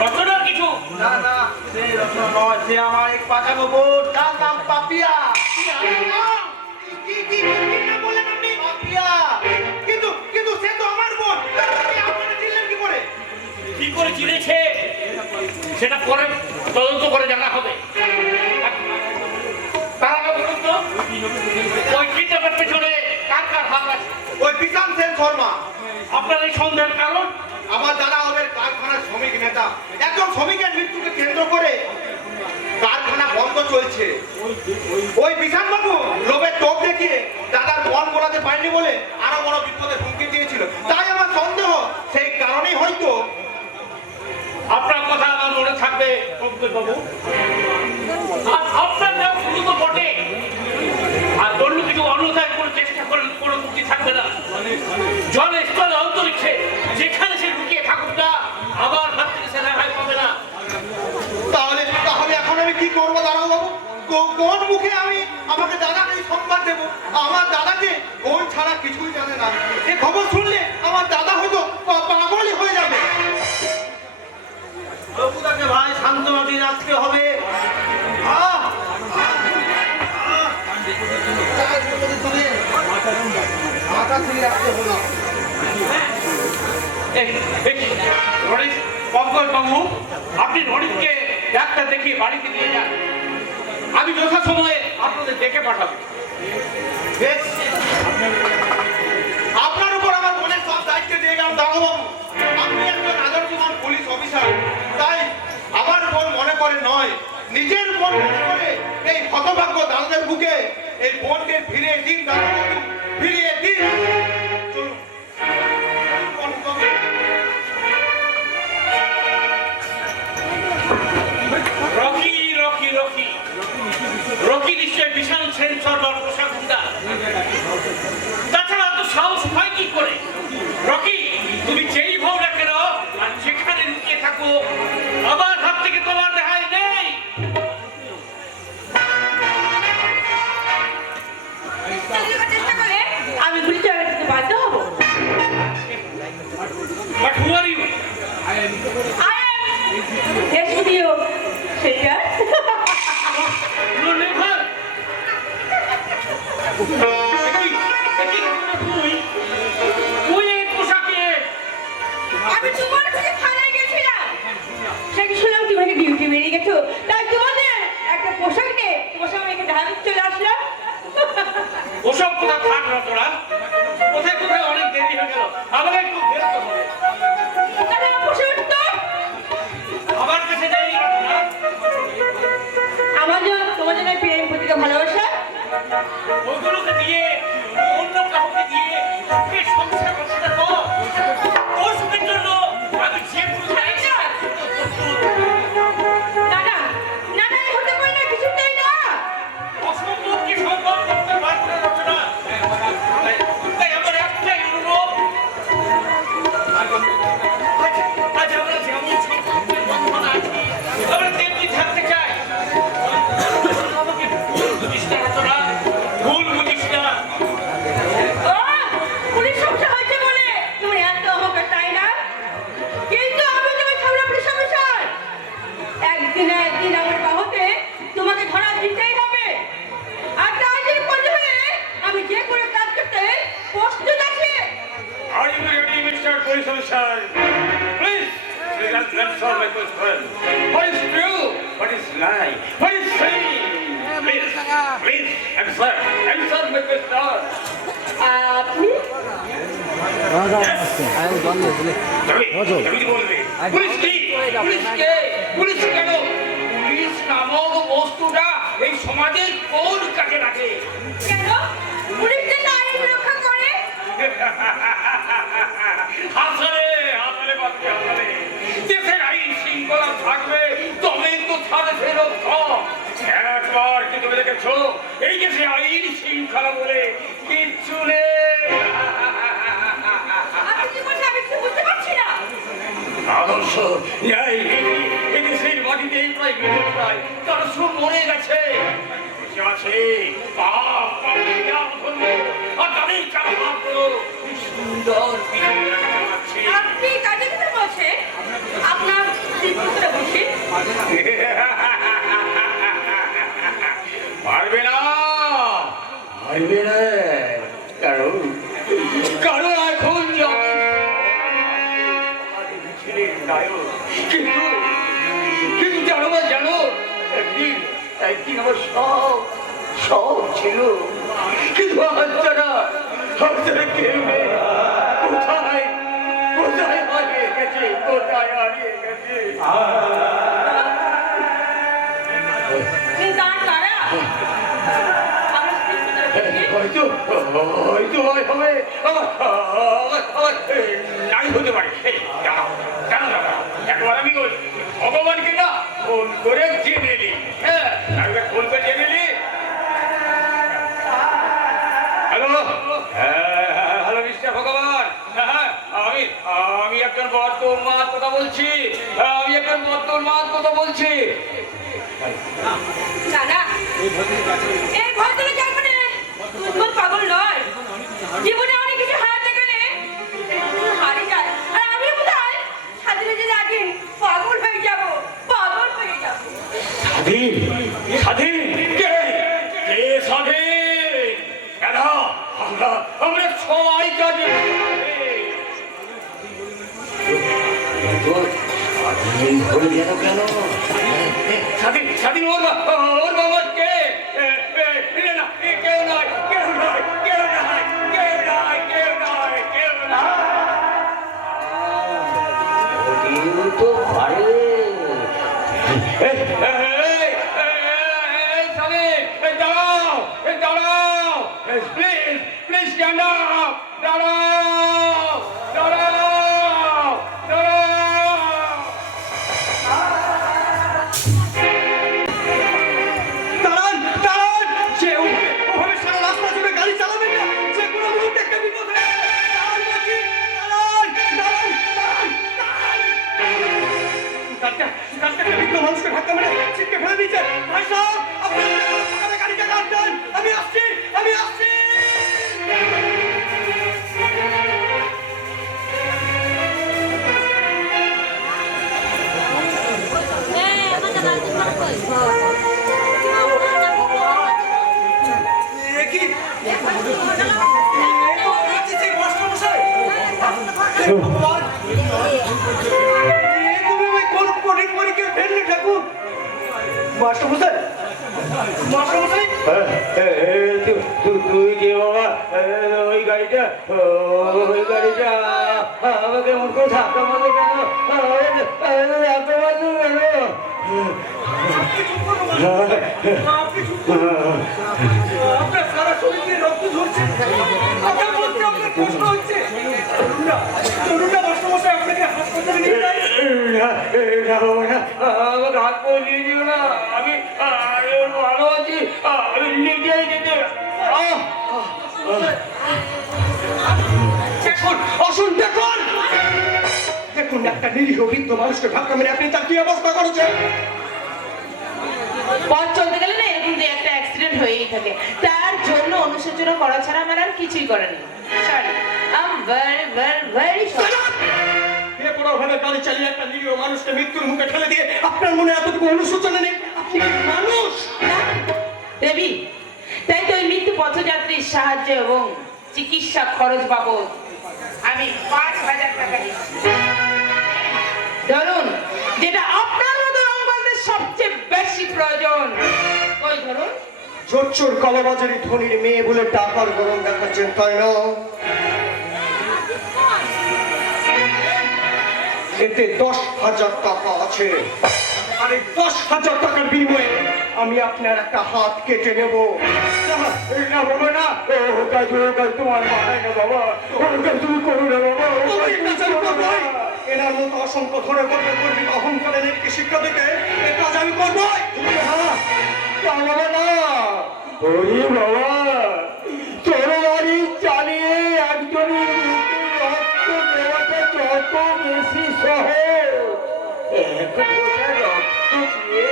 রচনার কিছু? না না, সে রচনা নয়, সে আমার এক পাকানো বোন, তার নাম পাপিয়া। কি নাম বললেন আপনি? পাপিয়া। কিন্তু সে তো আমার বোন। আপনি আপনারা চিনলেন কি করে? কি করে চিনেছে সেটা পরে তদন্ত করে জানা হবে। তার আগে বলুন তো, ওই কিডন্যাপের পেছনে কার কার হাত আছে? ওই বিকাম সেন শর্মা। আপনার এই সন্দেহের কারণ? আমার দাদা হবে কারখানার শ্রমিক নেতা। একজন শ্রমিকের মৃত্যুকে কেন্দ্র করে কারখানা বন্ধ চলছে। ওই বিশাল বাবু লোভের টোপ দেখিয়ে দাদার মন গোলাতে পারেনি বলে আরো বড় বিপদের হুমকি দিয়েছিল। তাই আমার সন্দেহ সেই কারণেই হয়তো। আপনার কথা আমার মনে থাকবে পঙ্কজ বাবু। আর আপনার নাম শুধু তো বটে, আর অন্য কিছু অন্যথায় কোনো চেষ্টা করেন কোনো মুক্তি থাকবে না। জলে স্থলে অন্তরিক্ষে যেখানে সে লুকিয়ে থাকুক না, আবার হাত থেকে সে রেহাই পাবে না। তাহলে এখন আমি কি করবো দাঁড়াও বাবু? কোন মুখে আমি আমাকে দাদাকে সংবাদ দেবো? আমার দাদা যে বোন ছাড়া কিছুই জানে না। এ খবর শুনলে আমার দাদা হয়তো পাগলই হয়ে যাবে। লোকুদাকে ভাই সান্ত্বনা দিয়ে রাখতে হবে। মাথা থেকে রাখতে হবে। পঙ্কজ বাবু, আপনি রনিতকে ডাক্তার দেখিয়ে বাড়িতে নিয়ে যান। আমি যথাসময়ে আপনাদের ডেকে পাঠাবো। বেশ, আপনার উপর আমার মনের সব দায়িত্ব দিয়ে গেলাম দাঁড়াও বাবু। আপনি একজন আদর্শবান পুলিশ অফিসার, তাই আমার বোন মনে করে নয়, নিজের বোন মনে করে এই হতভাগ্য দাদাদের বুকে এই বোনকে ফিরিয়ে দিন দাঁড়াও বাবু, ফিরিয়ে দিন। চলুন। রকি রকি রকি রকি নিশ্চয় বিশাল সেন সর্বার পোশাক গুন্ডা। তাছাড়া এত সাহস হয় কি করে? রকি, তুমি যেই ভাও না কেন আর যেখানে লুকিয়ে থাকো, আমার হাত থেকে তোমার রেহাই নেই। আমি গুলি চালাতে বাধ্য হবো। But I am studio singer. Never তুই এই পোশাকে আমি তোমার কাছে থানায় গেছিলাম। সেখানে শুনলাম তুমি নাকি ডিউটি বেরিয়ে গেছো। তাই তোমাদের একটা পোশাক নিয়ে তোমার সঙ্গে এখানে ঢাকা চলে আসলাম। ওসব কোথা থাক না তোরা কোথায় কোথায় অনেক দেরি হয়ে গেল আবার একটু বেরোতে হবে তাহলে আমার পোশাক তো আমার কাছে নেই না আমার জন্য তোমার জন্য প্রেম প্রতিটা ভালোবাসা ওগুলোকে দিয়ে অন্য কাউকে দিয়ে কে সংসার করতে কর তোর সুখের জন্য আমি যে কোনো না না না না হতে পারে না কিছুতেই না। অসম্ভবকে সম্ভব করতে পারবো না রচনা তাই আমার একটাই অনুরোধ আজ আমরা যেমন সম্পর্কের বন্ধন আছি আমরা তেমনি থাকতে চাই আমাকে ভুল বুঝিস না রচনা ভুল বুঝিস না ও পুলিশ সমস্যা হয়েছে বলে তুমি এত আমাকে তাই না, কিন্তু আমি তোমার ছাড়া পুলিশ সমস্যা একদিন না একদিন আমার বাহুতে তোমাকে ধরা দিতেই হবে। আর তাই যদি করতে হলে আমি যে কোনো কাজ করতে প্রস্তুত আছি। Are you ready, Mr. Police Officer? Please, answer my question. What is true? What is lie? What is sin? Please, answer my question. আপনি তুমি বলবে পুলিশ কি পুলিশ কে পুলিশ কেন পুলিশ নামক বস্তুটা এই সমাজের কোন কাজে লাগে কেন পুলিশ যে আইন রক্ষা করে? হাসালে হাসালে বাচ্চা হাসালে দেশের আইন শৃঙ্খলা থাকবে তবে তো থাকবে রক্ষা একবার কি তুমি দেখেছো এই দেশে আইন শৃঙ্খলা বলে কিচ্ছু নেই আপনি কি বলছেন আমি কিছু বুঝতে পারছি না। আদর্শ ন্যায় এদেশের মাটিতে প্রায় 400 মরে গেছে বেঁচে আছে পাপ পাপিয়া অধর্ম আর তাদের কামাত্র সুন্দর পৃথিবী রাখতে পারছে আপনি কাজে কথা বলছেন আপনার ত্রিপুরা বসে পারবে না পারবে না কারণ এখন কিন্তু জানো না জানো একদিন আমার সব ছিল কিন্তু হাজারা কেউ নেই কোথায় কোথায় হারিয়ে গেছে কোথায় হারিয়ে গেছে কিন্তু আর কারা আপনার ত্রিপুরা হয়তো হবে নাই হতে পারে একবার আমি ওই ভগবানকে না ফোন করে জেনে নি হ্যাঁ একবার ফোন করে জেনে নি হ্যালো হ্যালো মিস্টার ভগবান হ্যাঁ আমি একজন বর্তমান কথা বলছি দাদা এই ভদ্র জীবনে দুর্বল পাগল নয় জীবনে অনেক কিছু হারাতে গেলে হারিয়ে যায় আর আমি বোধহয় স্বাধীনতার আগে পাগল হয়ে যাব স্বাধীন কে স্বাধীন কেন আমরা সবাই কাজে কেন স্বাধীন ওর বাবা কে না কেউ নয় তো পারে দাঁড়াও প্লিজ stand up দাঁড়াও দাঁড়ান যে ওভাবে সারা রাস্তা জুড়ে গাড়ি চালাবেন না যে কোনো মুহূর্তে একটা বিপদ হয়ে যাবে। দাঁড়ান বলছি, দাঁড়ান গাড়িটা একটা বিজ্ঞ মানুষকে ধাক্কা মেরে ছিটকে ফেলে দিয়েছে। ভাই সাহেব আপনার গাড়িটা কাট দেন, আমি আসছি তুই কে বাবা? ওই গাড়িটা আমাকে এমন করে ধাক্কা মারলো কেন? ধাক্কা মারলো কেন? আপনার সারা শরীরে রক্ত ঝরছে, আপনার মধ্যে আপনার কষ্ট হচ্ছে। তরুণরা মাস্টারমশাই আপনাকে হাসপাতালে নিয়ে যায়। আমাকে হাত করে দিয়েছিল না, আমি ভালো আছি, আমি নিজেই যেতে দেখুন, আসুন দেখুন, দেখুন একটা নিরীহ বৃদ্ধ মানুষকে ধাক্কা মেরে আপনি তার কি অবস্থা করেছেন। পথ চলতে গেলে না এরকম যে একটা অ্যাক্সিডেন্ট হয়েই থাকে, তার জন্য অনুশোচনা করা ছাড়া আমার আর কিছুই করেন sorry, I am very sorry. বেপরোয়াভাবে গাড়ি চালিয়ে একটা নিরীহ মানুষকে মৃত্যুর মুখে ঠেলে দিয়ে আপনার মনে এতটুকু অনুশোচনা নেই? আপনি কি মানুষ? দেবী, তাই তো ওই মৃত্যু পথযাত্রীর সাহায্য এবং চিকিৎসা খরচ বাবদ আমি 5,000 টাকা দিচ্ছি। ধরুন, যেটা আপনার মতো রংবাজদের সবচেয়ে বেশি প্রয়োজন, ওই ধরুন। জোচ্চোর কালাবাজারি ধনির মেয়ে বলে টাকার গরম দেখাচ্ছেন, তাই না? এতে 10,000 টাকা আছে, আর এই 10,000 টাকার বিনিময়ে আমি আপনার একটা হাত কেটে নেব। না বাবা না, ও কাজ তোমার মাথায় না বাবা, ওর কাজ তুমি করো না বাবা। এনার মতো অসংখ্য ধরে করবে অহংকারের একটি শিক্ষা দিতে এ কাজ আমি করবো। বাবা না, ওরে বাবা, তরবারি চালিয়ে একজনের মুখে রক্ত দেওয়াটা যত বেশি সহজ, এক ফোঁটা রক্ত দিয়ে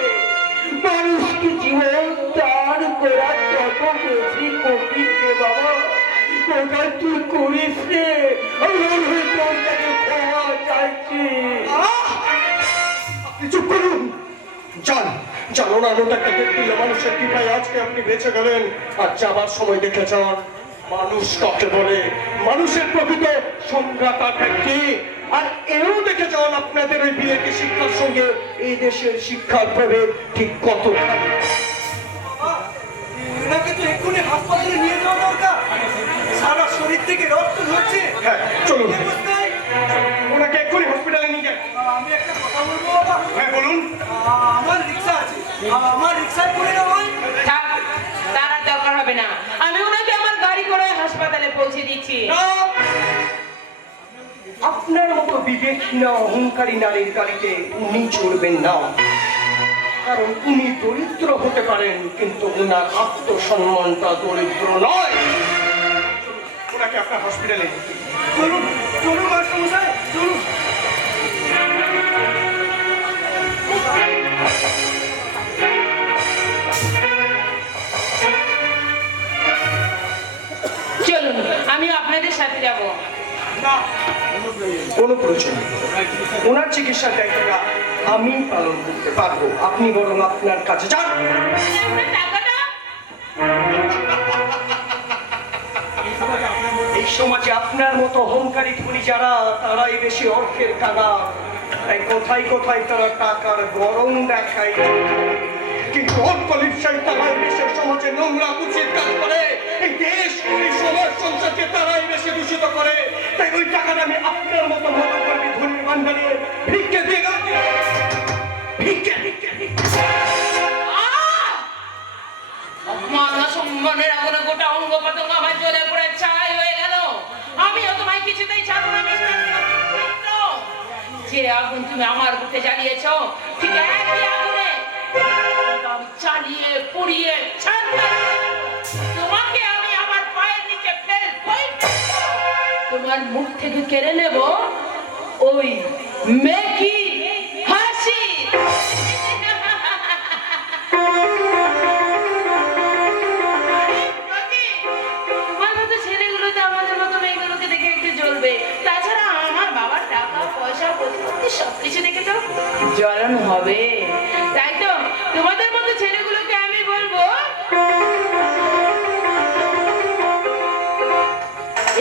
মানুষকে জীবন দান করা তত বেশি কঠিন রে বাবা। ওটা তুই করিস রে, আমি তোর কাছে ক্ষমা চাইছি। আপনি চুপ করুন, যান জানো না ওটাকে দেখতে মানুষের কৃপায় আজকে আপনি বেঁচে গেলেন। আর যাবার সময় দেখে যান মানুষ কাকে বলে, মানুষের প্রকৃত সংজ্ঞাটা কি। আর এও দেখে যান আপনাদের ওই বিলেতি শিক্ষার সঙ্গে এই দেশের শিক্ষার প্রভেদ ঠিক কতখানি। এনাকে তো এক্ষুনি হাসপাতালে নিয়ে যাওয়া দরকার, সারা শরীর থেকে রক্ত ঝরছে। হ্যাঁ চলুন, এই অবস্থায় ওনাকে এক্ষুনি হসপিটালে নিয়ে যান। আমি একটা কথা বলবো বাবা। হ্যাঁ বলুন। আমার রিক্সা আছে, আমার রিক্সায় করে না হয়। থাক, তার আর দরকার হবে না, আমি ওনাকে আমার গাড়ি করে হাসপাতালে পৌঁছে দিচ্ছি। আপনার মতো বিবেকহীনা অহংকারী নারীর গাড়িতে উনি চড়বেন না, কারণ উনি দরিদ্র হতে পারেন কিন্তু ওনার আত্মসম্মানটা দরিদ্র নয়। ওনাকে আপনার হসপিটালে চলুন চলুন মাস্টারমশাই, চলুন। চলুন, আমি আপনাদের সাথে যাব। না, কোনো প্রয়োজন নেই। ওনার চিকিৎসার দায়িত্বটা আমি পালন করতে পারবো, আপনি বরং আপনার কাছে যান। আপনার টাকাটা? এই সমাজে আপনার মতো অহংকারী ধনী যারা, তারাই বেশি অর্থের কাঙাল। তাই কোথায় কোথায় তারা টাকার গরম দেখায়, কিন্তু অর্থলিপ্সায় তারাই দেশের সমাজে নোংরা কুচিত কাজ করে। এই দেশ এই সমাজ সংসারকে তারাই বেশি দূষিত করে। তাই ওই টাকাটা আমি আপনার মতো মতকর্মী ধনীর বান্ধারে ভিক্ষে দিয়ে গেলাম। ভিক্ষে ভিক্ষে ভিক্ষে। মান সম্মানের আগুনে গোটা অঙ্গ প্রত্যঙ্গ আমার জ্বলে পড়ে ছাই হয়ে গেল। আমিও তোমায় কিছুতেই ছাড়বো না মিস্টার মিত্র। যে আগুন তুমি আমার বুকে জ্বালিয়েছ, ঠিক একই আগুনে আমি চালিয়ে পুড়িয়ে ছাড়বো। তোমাকে আমি আমার পায়ের নিচে ফেলবই না। তোমার মুখ থেকে কেড়ে নেব ওই মেকি হাসি। তোমার মতো ছেলেগুলো তো আমাদের মতো মেয়েগুলোকে দেখে একটু জ্বলবে। তাছাড়া আমার বাবার টাকা পয়সা প্রতিপত্তি সবকিছু দেখে তো জ্বলন হবে। তাই তো তোমাদের মতো ছেলেগুলোকে আমি বলবো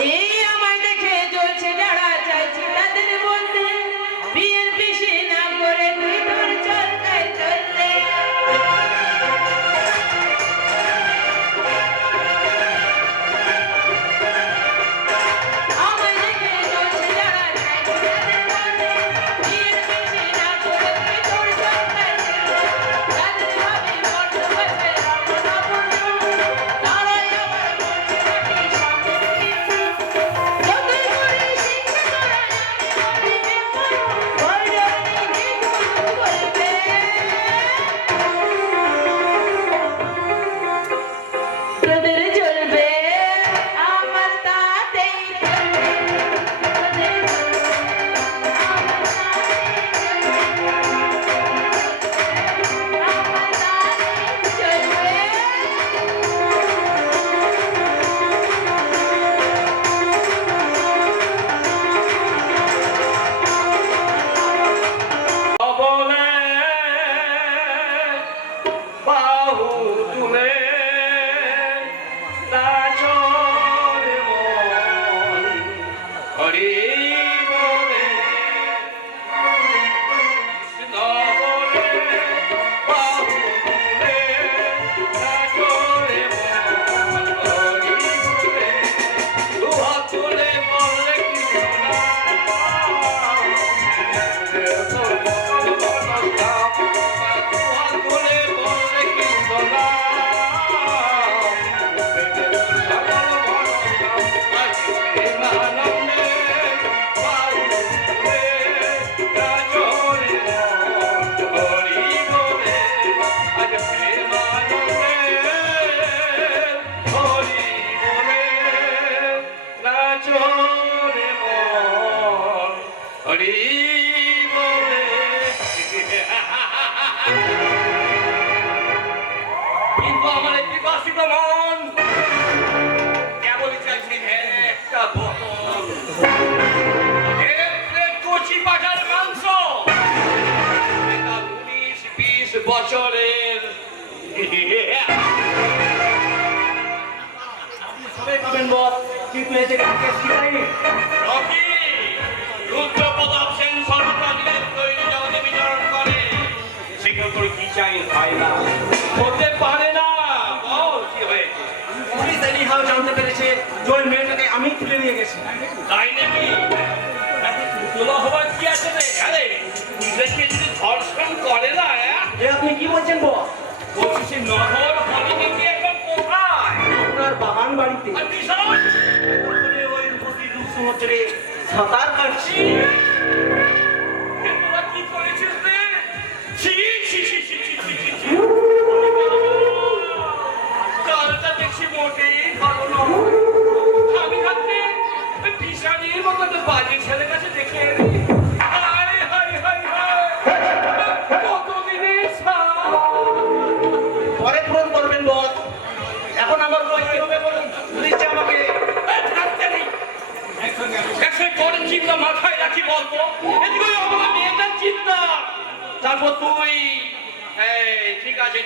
এই আমায় দেখে জ্বলছে যারা চাইছে তাদের বলতে বিয়ের পিসি না করে তুই তোর চলতে চলতে আমায় দেখে জ্বলছে যারা চাইছে তাদের বলতে বিয়ের পিসি না করে তুই তোর চলতে চলতে তাদের ভাবে বড় হয়েছে রমনা বন্ধু তারাই আবার বলছে নাকি সামনে যতই করে শিক্ষা করা আমি বলবে তোদের চলবে আমার তাতেই চলবে তোদের আমার তাতেই চলবে বলে বাহু তুলে নাচরে মন হরি বলে কৃষ্ণ বলে বাহু তুলে নাচরে মন হরি বলে দুহাত তুলে বলে কৃষ্ণ হরি বলে কিন্তু আমার এই বিকশিত মন কেবলই চাইছে একটা বোতল কচি পাঠার মাংস এটা 19-20 বছরের সবাই পাবেন বস, কিন্তু এই জায়গায় কেস কি হয়নি? রকি রুদ্রপ্রতাপ সেন সর্বপ্রাণীদের তৈরি জগতে বিচরণ করে সেগুলো তোর কি চাই হয় না হতে পারে না বল কি হয়েছে পুলিশ anyhow জানতে পেরেছে যে ওই মেয়েটাকে আমি তুলে নিয়ে গেছি। তাই নাকি তোলা হবার কি আছে রে আরে নিজেকে যদি ধর্ষণ করে না এ আপনি কি বলছেন বস? বলছি সে নহর হলিকে কি এখন কোথায় আপনার বাগান বাড়িতে আর বিশাল ওখানে ওই রূপসী রূপ সমুদ্রে সাঁতার কাটছি। তোরা কি করেছিস রে ছি ছি ছি ছি ছি ছি ছি ছি কালটা দেখছি মোটেই ভালো নয় আমি ভাবছি ওই পিসানির মতো তো বাজে ছেলে কাছে দেখে এলি। হায় হায় হায় হায় কতদিনের সাথ পরে পূরণ করবেন বস। এখন আমার বই কি হবে বলুন? পুলিশে আমাকে থাকতে নেই একটা বড় চিন্তা মাথায় রাখি বলতো এদিকে আমার মেয়েটার চিন্তা তারপর তুই এই ঠিক আছে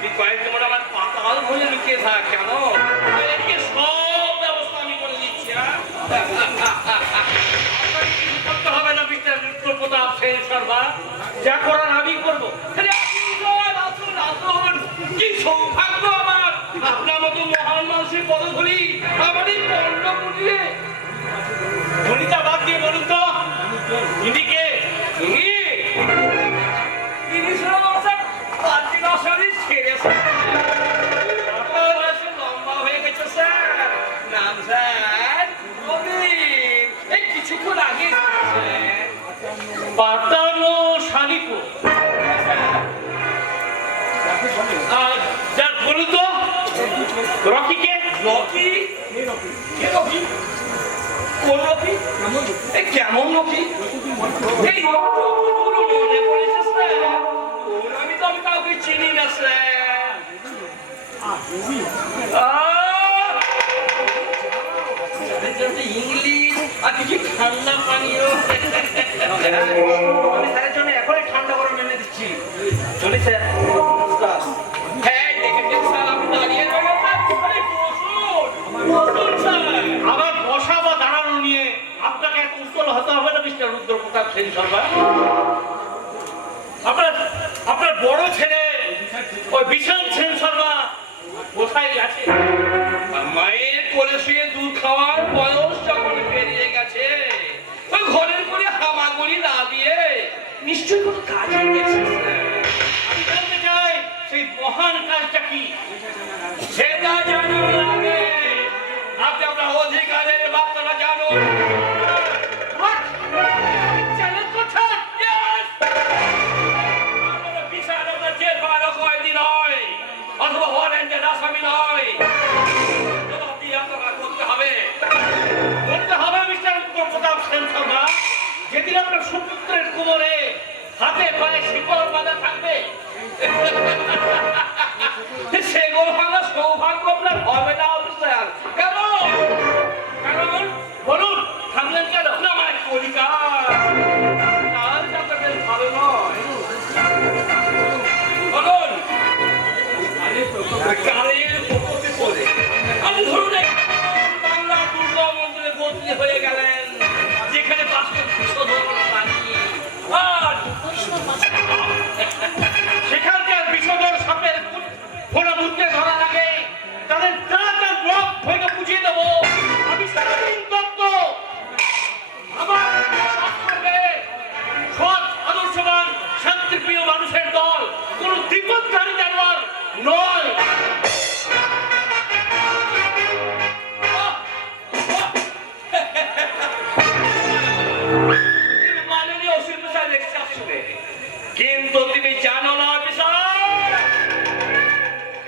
তুই কয়েকদিন মনে আমার পাতাল ভরে লুকিয়ে থাক কেন এদিকে সব ব্যবস্থা আমি করে দিচ্ছি হ্যাঁ আপনাকে কিছু করতে হবে না মিস্টার রুদ্রপ্রতাপ সেন শর্মা যা করার আমি করবো খালি আসুন আসুন কি সৌভাগ্য আমার আপনার মতো মহান মানুষের পদধূলি আমার এই পণ্য কুটিরে ধনিতা বাদ দিয়ে বলুন তো ইনিকে ইনি শরীর ছেড়ে লম্বা হয়ে গেছে স্যার নাম স্যার এই কিছুক্ষণ আগে পাতানো শালিকো যার বলুন তো রকিকে রকি কে রকি কোন রকি এই কেমন রকি এই মনে পড়েছে স্যার আমি তো কাউকে চিনি না স্যার ইংলিশ আর কিছু ঠান্ডা পানীয় আমি স্যারের জন্য এখনই ঠান্ডা গরম এনে দিচ্ছি। বলি স্যার নমস্কার। হ্যাঁ, দেখেছেন স্যার, আপনি দাঁড়িয়ে রয়েছেন। আরে বসুন, বসুন স্যার। আবার বসা বা দাঁড়ানো নিয়ে আপনাকে এত উত্তল হতে হবে না মিস্টার রুদ্রপ্রতাপ সেন সরকার। আপনার বড় ছেলে ওই বিশাল সেন শর্মা কোথায় আছে? মায়ের কোলে শুয়ে দুধ খাওয়ার বয়স যখন পেরিয়ে গেছে, ওই ঘরের করে হামাগুড়ি না দিয়ে নিশ্চয়ই কোনো কাজে গেছে। আমি জানতে চাই সেই মহান কাজটা কি? সেটা জানার আগে আপনি আপনার অধিকারের বার্তাটা জানুন। চ্যালেঞ্জ করছেন? Yes! আপনারা বিচার আপনার জেল পাড়ানো কয়েদি নয়, অথবা ওয়ারেন্টের আসামি নয়। জবাবদি আপনারা করতে হবে মিস্টার উত্তরপ্রতাপ সেন শর্মা। যেদিন আপনার সুপুত্রের কোমরে হাতে পায়ে শিকল বাঁধা থাকবে, সেগুলো ভাঙা সৌভাগ্য আপনার হবে না অফিসার। কারণ বলুন, থামলেন কেন? না আমার কলিকার কাজ আপনাদের ভালো নয়। বলুন, কালের প্রকোপে পড়ে আপনি ধরুন বাংলা দুর্গা মন্দিরে বদলি হয়ে গেলেন, যেখানে বাস্তব বিশোধন পানি আর সেখানকার বিশোধন সাপের ফোড়া মুখে ধরা লাগে, তাদের দাঁত আর রক ভেঙে বুঝিয়ে দেবো আমি সারাদিন দত্ত। আমার সৎ আদর্শবান শান্তিপ্রিয় মানুষের দল কোন বিপদকারী জানোয়ার নয়। মাননীয় অফিসার লেকচার শুনে, কিন্তু তুমি জানো না অফিসার,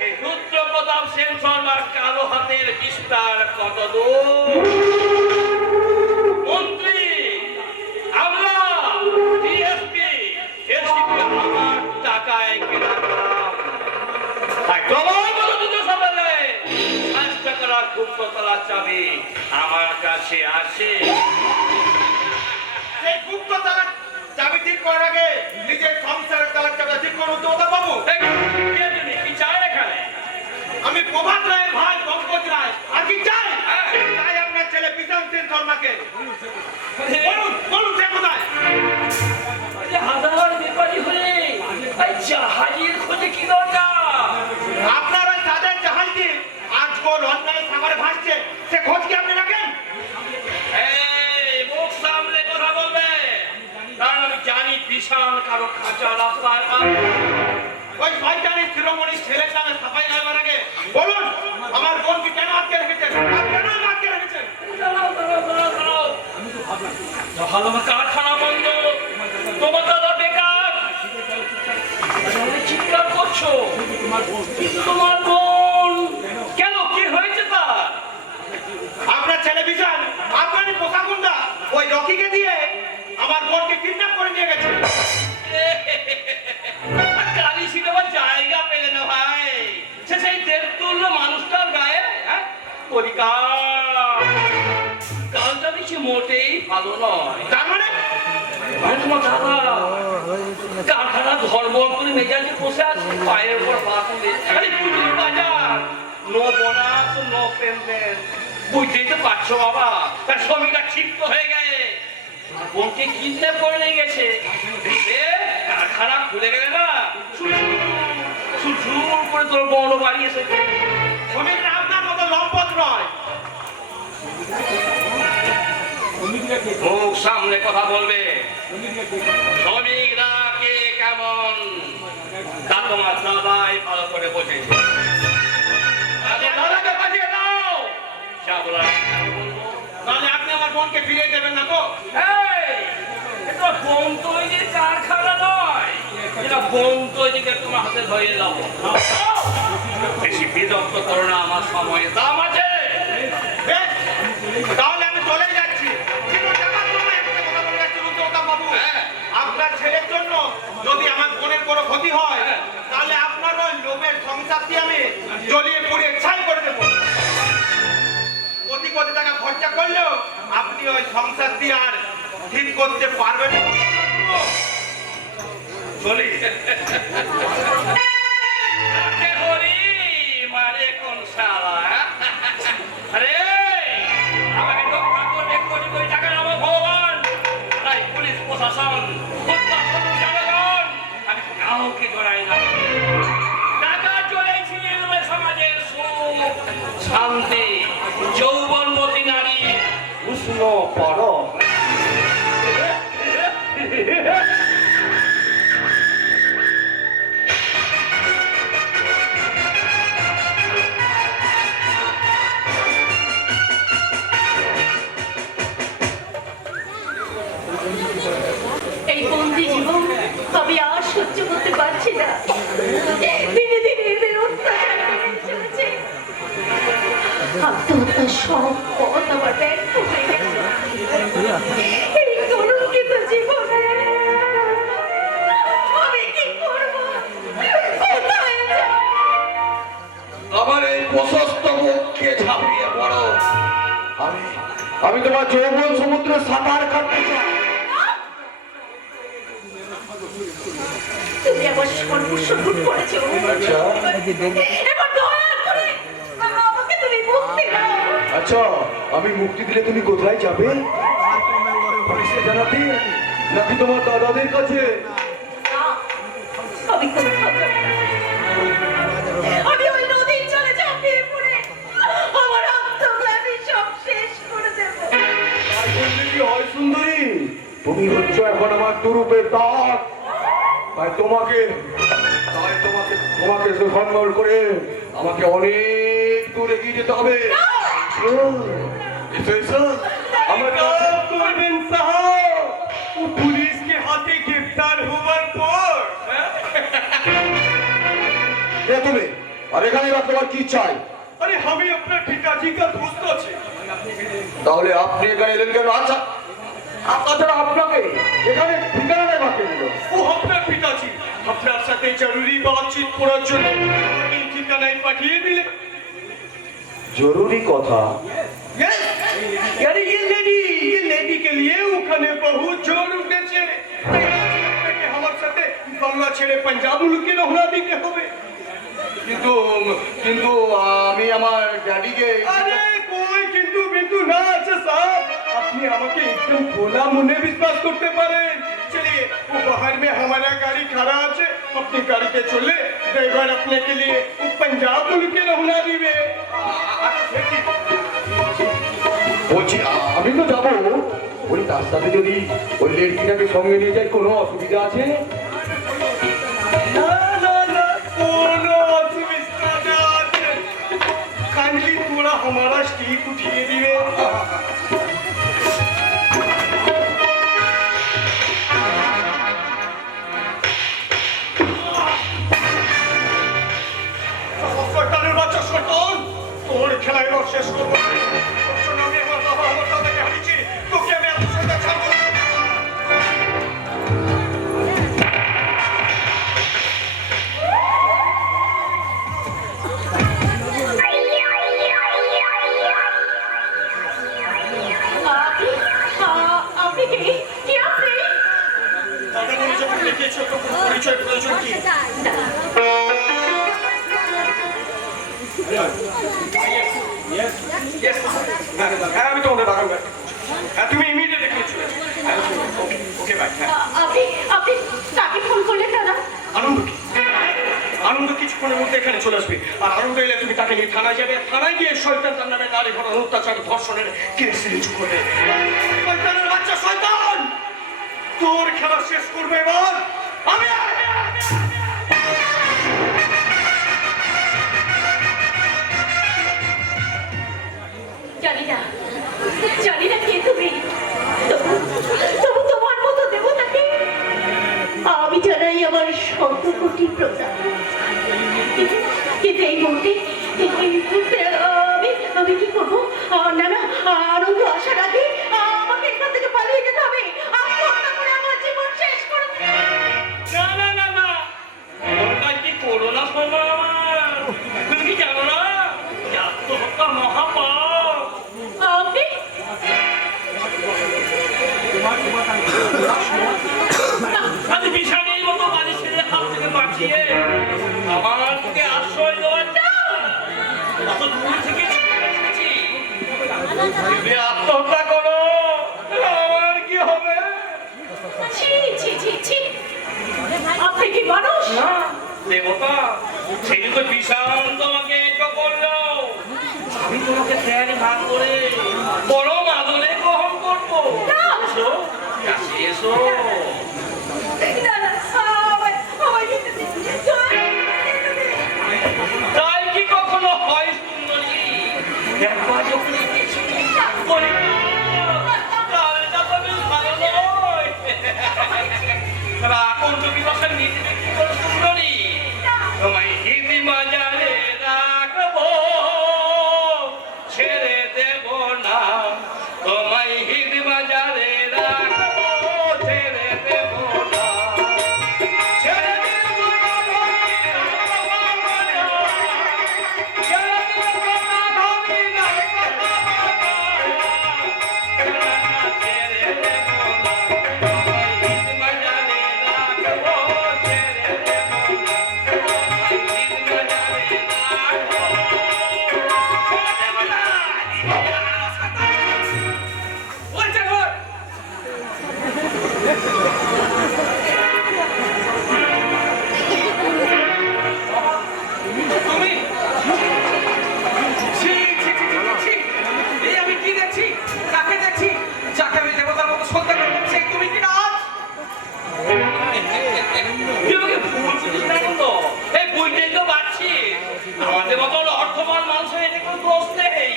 এই রুদ্রপ্রতাপ সেন শর্মার কালো হাতের বিস্তার কত দূর। মন্ত্রী, আমরা ডিএসপি, এসিপি আমার টাকায় কেনা করলাম। তাই তোমার মতো দুটো সবালে 5 টাকার গুপ্ততলার চাবি আমার কাছে আছে। সেই গুপ্ততলার চাবি ঠিক করার আগে নিজের সংসারের তালার চাবি ঠিক করুন তো ওটা বাবু। কি চাই এখানে? আমি প্রভাত রায়ের ভাই পঙ্কজ রায়। আর কি চাই? চাই আপনার ছেলে বিশাল সেন শর্মাকে। বলুন সে কোথায়? হাজার ব্যাপারী হয়ে জাহাজের খোঁজে কি দরকার? আপনার ওই তাদের জাহাজ দিয়ে আজকল অন্যায় সাগরে ভাসছে, সে খোঁজ কি আপনি রাখেন? এই মুখ সামলে কথা বলবে, কারণ আমি জানি বিশাল কারো খাঁচা রাস্তায় ওই শয়তানি শিরোমণি ছেলের নামে সাফাই গাইবার আগে বলুন আমার বোনকে কেন আটকে রেখেছেন? আর কেন আটকে রেখেছেন? ভালো কারখানা বন্ধ, তোমার দাদা বেকার, চিৎকার করছো। তোমার বোন কেন, কি হয়েছে তার? আপনার ছেলে বিশাল আপনার পোশাক গুন্ডা ওই রকিকে দিয়ে আমার বোনকে কিডন্যাপ করে নিয়ে গেছে। কালি সিনেমার জায়গা পেলে না ভাই, সে সেই দেবতুল্য মানুষটার গায়ে কালটা বেশি মোটেই ভালো নয়। তার মানে তোমার দাদা কারখানা ধর্মর করে মেজাজে বসে আছে, পায়ের উপর পা তুলে। আরে পুজোর বাজার, নো বোনাস নো পেমেন্ট, বুঝতেই তো পারছো বাবা, তার শ্রমিকরা ক্ষিপ্ত হয়ে গেছে, বোনকে কিডন্যাপ করে নিয়ে গেছে। কারখানা খুলে গেলে না সুর করে তোর বড় বাড়ি এসেছে। শ্রমিকরা আপনার মতো লম্পট নয়। মুখ সামনে কথা বলবে। শ্রমিকরা কে কেমন তা তোমার দাদাই ভালো করে বোঝেছে। দাদাকে বাজিয়ে দাও, যা বলার তাহলে আপনি আমার বোনকে ফিরিয়ে দেবেন না তো? এটা বোন তৈরির কারখানা নয়, এটা বোন তৈরিকে তোমার হাতে ধরিয়ে দাও। বেশি বিরক্ত করো না, আমার সময় দাম আছে। বেশ, তাহলে আমি চলে যাচ্ছি। কিন্তু যাবার সময় একটা কথা বলে যাচ্ছি রুদ্রপ্রতাপ বাবু, আপনার ছেলের জন্য যদি আমার বোনের কোনো ক্ষতি হয় তাহলে আপনার ওই লোভের সংসারটি আমি জ্বলিয়ে পুড়িয়ে ছাই করে দেবো। কোটি টাকা খরচা করলেও আপনি ওই সংসার দিয়ে আর ঠিক করতে পারবেন না। বলি কাকে হরি মারে কোন শালা আরে আমাকে রক্ষা করবে কোটি কোটি টাকা আমার ভগবান তাই পুলিশ প্রশাসন উত্তর জনগণ আমি কাউকে করাই না টাকা চলেছি সমাজের সুখ শান্তি যৌবনবতী নারী উষ্ণ পরশ এই বন্দি জীবন আমি আর সহ্য করতে পারছি না। ধীরে ধীরে এদের অত্যাচার বেড়ে চলেছে। আত্মহত্যার সব পথ আমার ব্যর্থ হয়ে গেছে। এই কলঙ্কিত জীবনে আমি কি করব? কোথায় যাব? আমার এই প্রশস্ত মুখকে ঝাঁপিয়ে পড়ো আমি তোমার যৌবন সমুদ্রে সাঁতার কাটতে চাই। তুমি আমার সর্বস্ব লুট করেছো। আচ্ছা এবার দয়া করে আমাকে তুমি মুক্তি দাও। আচ্ছা আমি মুক্তি দিলে তুমি কোথায় যাবে? পুলিশে জানাতে নাকি তোমার দাদাদের কাছে? আমি কোথাও যাব না। আমি ওই নদীর জলে ঝাঁপিয়ে পড়ে আমার আত্মগ্লানি সব শেষ করে দেব। তাই বললে কি হয় সুন্দরী? তুমি হচ্ছ এখন আমার দুরূপের দাগ। তাই তোমাকে সম্মান করে আমাকে অনেক দূর এগিয়ে যেতে হবে। এসো এসো আমার কাছে। করবেন সাহেব ও পুলিশ के हाथे गिरफ्तार হওয়ার পর কে তুমি? আর এখানে বা তোমার কি চাই? अरे हमें अपना पिताजी का दोस्त আছে। তাহলে আপনি এখানে এলেন কেন? আচ্ছা তাছাড়া আপনাকে এখানে ঠিকানা বাকি দিল। ও আপনার পিতাজি আপনার সাথে জরুরি বাতচিত করার জন্য আমাকে এই ঠিকানায় পাঠিয়ে দিলে। জরুরি কথা? यस यानी ये लेडी के लिए ওখানে বহুত জোর উঠেছে। তাই আমার সাথে বাংলা ছেড়ে পাঞ্জাব মুলুকে রওনা দিতে হবে। কিন্তু কিন্তু আমি আমার ড্যাডিকে अरे कोई किंतु बिंदु ना আছে साहब আপনি আমাকে একদম খোলা মনে বিশ্বাস করতে পারেন। चलिए वो बाहर में हमारा गाड़ी खड़ा আছে अपनी गाड़ी पे चले ड्राइवर अपने के लिए वो पंजाब मुल्के रवाना दिवे। বলছি আমি তো যাবো, ওই তার সাথে যদি ওই লেডকিটাকে সঙ্গে নিয়ে যাই কোনো অসুবিধা আছে? না না না কোনো অসুবিধা না আছে। काइंडली थोड़ा हमारा स्टिक उठिए दिवे। শয়তানের বাচ্চা শয়তান তোর খেলায় রস শেষ করবো। তোর জন্য আমি আমার বাবা আমার দাদাকে হারিয়েছি, তোকে আমি এত সহজে ছাড়বো না। আপনি কে? কে আপনি? দাদা বলে যখন লিখেছো তখন পরিচয় প্রয়োজন কি? Yes, হ্যাঁ আমি তোমাদের বাগান ব্যাগ। হ্যাঁ তুমি ইমিডিয়েট এখানে চলে এসো। হ্যাঁ ওকে ওকে বাই। হ্যাঁ আপনি কাকে ফোন করলেন দাদা? আনন্দ কি? আনন্দ কিছুক্ষণের মধ্যে এখানে চলে আসবে। আর আনন্দ এলে তুমি তাকে নিয়ে থানায় যাবে। থানায় গিয়ে শয়তান তার নামে নারী হরণ অত্যাচার ধর্ষণের কেস রিজু করবে। শয়তানের বাচ্চা শয়তান তোর খেলা শেষ করবে এবার আমি। জানি না কে তুমি, তবু তোমার মতো দেবতাকে আমি জানাই আমার শত কোটি প্রণাম। কিন্তু এই মুহূর্তে আমি কি করবো? না না আনন্দ আসার আগে আমাকে এখান থেকে পালিয়ে যেতে হবে। আত্মহত্যা করে আমার জীবন শেষ করব। না না না না ওটা কি করোনা সময় আমার তুমি কি জানো না যে আত্মহত্যা মহাপাপ। আপনি আমি বিছানের মতো বালিশ বাঁচিয়ে আমার দিকে আশ্রয় দেওয়ার জন্য অত দূর থেকে ছুটে এসেছি। তুমি আত্মহত্যা করো, আমার কি হবে? ছি ছি ছি ছি, আপনি কি মানুষ? না দেবতা, সেদিন তো বিশাল তোমাকে এটা করলো। আমি তোমাকে ফ্যানে ভাগ করে পরম আদরে গ্রহণ করবো। এসো কাছে এসো। না না, আমায় যেতে দিন। তাই কি কখনো হয় সুন্দরী? একবার যখন দেখেছি, বলি না, তাহলে তো বেশ ভালো নয়। রাখুন তুমি বসে নিজে কি করে সুন্দরী? তোমায় হিন্দি মাজারে রাখবো, ছেড়ে দেব না। তোমায় হিন্দি মাজারে রাখবো, ছেড়ে দেব না। ছেড়ে দেব না, ছেড়ে দেব না, ধনী না, ছেড়ে দেব না। তোমায় হিন্দি মাজারে রাখবো, ছেড়ে দেব না। তোমায় হিন্দি মাজারে রাখবো, ছেড়ে দেব না। ওই দেখো, তুমি ছি, ছি, ছি, ছি, ছি। এই আমি কি দেখছি? কাকে দেখছি? যাকে আমি দেবতার মতো শ্রদ্ধা করতাম, সেই তুমি কিনা আজ? তুই আমাকে ভুল বুঝিস না কিন্তু। এই বইটাই তো পাচ্ছিস। আমাদের মতো অর্থবান মানুষের এটা কোনো দোষ নেই।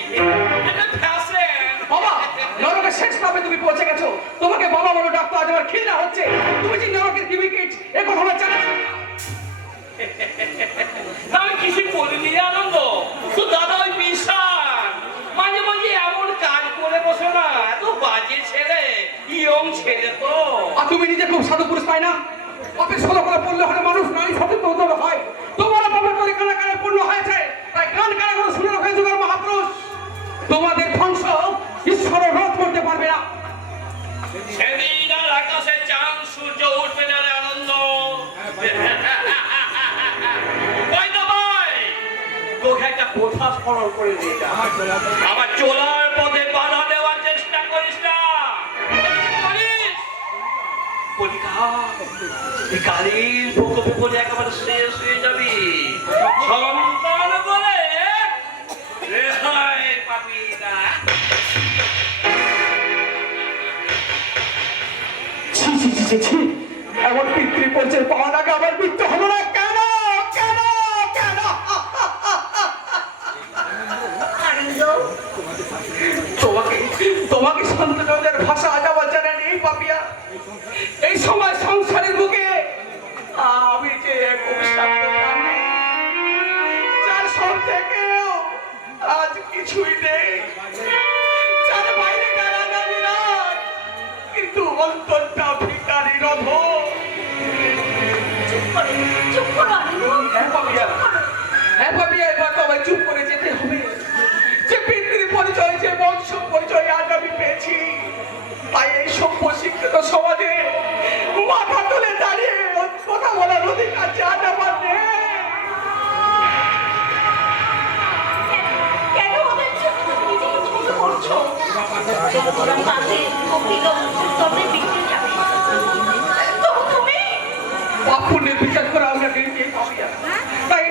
এটা ফ্যাশন। বাবা, নরকের শেষ ধাপে তুমি পৌঁছে গেছো। তোমাকে বাবা বলে ডাকতো, আজ আমার ঘৃণা হচ্ছে। তুমি যে নরকের কিমিকিট, এ কথা আমার জানা ছিল না। আমি কিছু বলিনি আনন্দ। তো দাদা ওই বিশাল মাঝে মাঝে এমন কাজ করে বসে না, এত বাজে ছেলে, ইয়ং ছেলে তো। আর তুমি নিজে খুব সাধু পুরুষ, তাই না? পাপের ষোলো করে পড়লে হলে মানুষ নারী সচেতন হতে হয়। তোমারও পাপের করে কানা কানে পূর্ণ হয়েছে, তাই কান কানে করে শুনে রাখে যুগের মহাপুরুষ। তোমাদের ধ্বংস ঈশ্বর রোধ করতে পারবে না। সেদিন আর আকাশে চাঁদ সূর্য উঠবে না রে আনন্দ। ওই তো ভাই, তোকে একটা কথা স্মরণ করে দিয়ে যা। আমার চলার পথে বাধা দেওয়ার চেষ্টা করিস না। করিস, এই কালীর প্রকোপে বলে একেবারে শেষ হয়ে যাবি। সন্তান বলে রেহাই পাবি না। ছি ছি ছি ছি ছি, এমন পিতৃ পরিচয় পাওয়ার আগে আমার মৃত্যু হলো না কেন? কেন? কেন? আনন্দ, তোমাকে সন্তানদের ভাষা আজ আমার জানা নেই পাপিয়া। এই সময় সংসারের বুকে আমি যে এক অভিশপ্ত প্রাণী, যার সব থেকেও আজ কিছুই নেই, যার বাইরে গালাগালি নাই, কিন্তু অন্তরটা ভিখারি রধ। চুপ করো আনন্দ। হ্যাঁ পাপিয়া, এবার তো আমায় চুপ করে যেতে হবে। যে পিতৃ পরিচয়, যে বংশ পরিচয় আজ আমি পেয়েছি, তাই এই সভ্য শিক্ষিত সমাজে মাথা তুলে দাঁড়িয়ে কথা বলার অধিকার যে আজ আমার নেই। কেন ওদের জন্য নিজেকে ছোট করছো? ওরা পাশে কপিল তবে বিক্রি যাবে। তো তুমি পাপ পুণ্যের বিচার করে আমরা গেছি পাপিয়া। তাই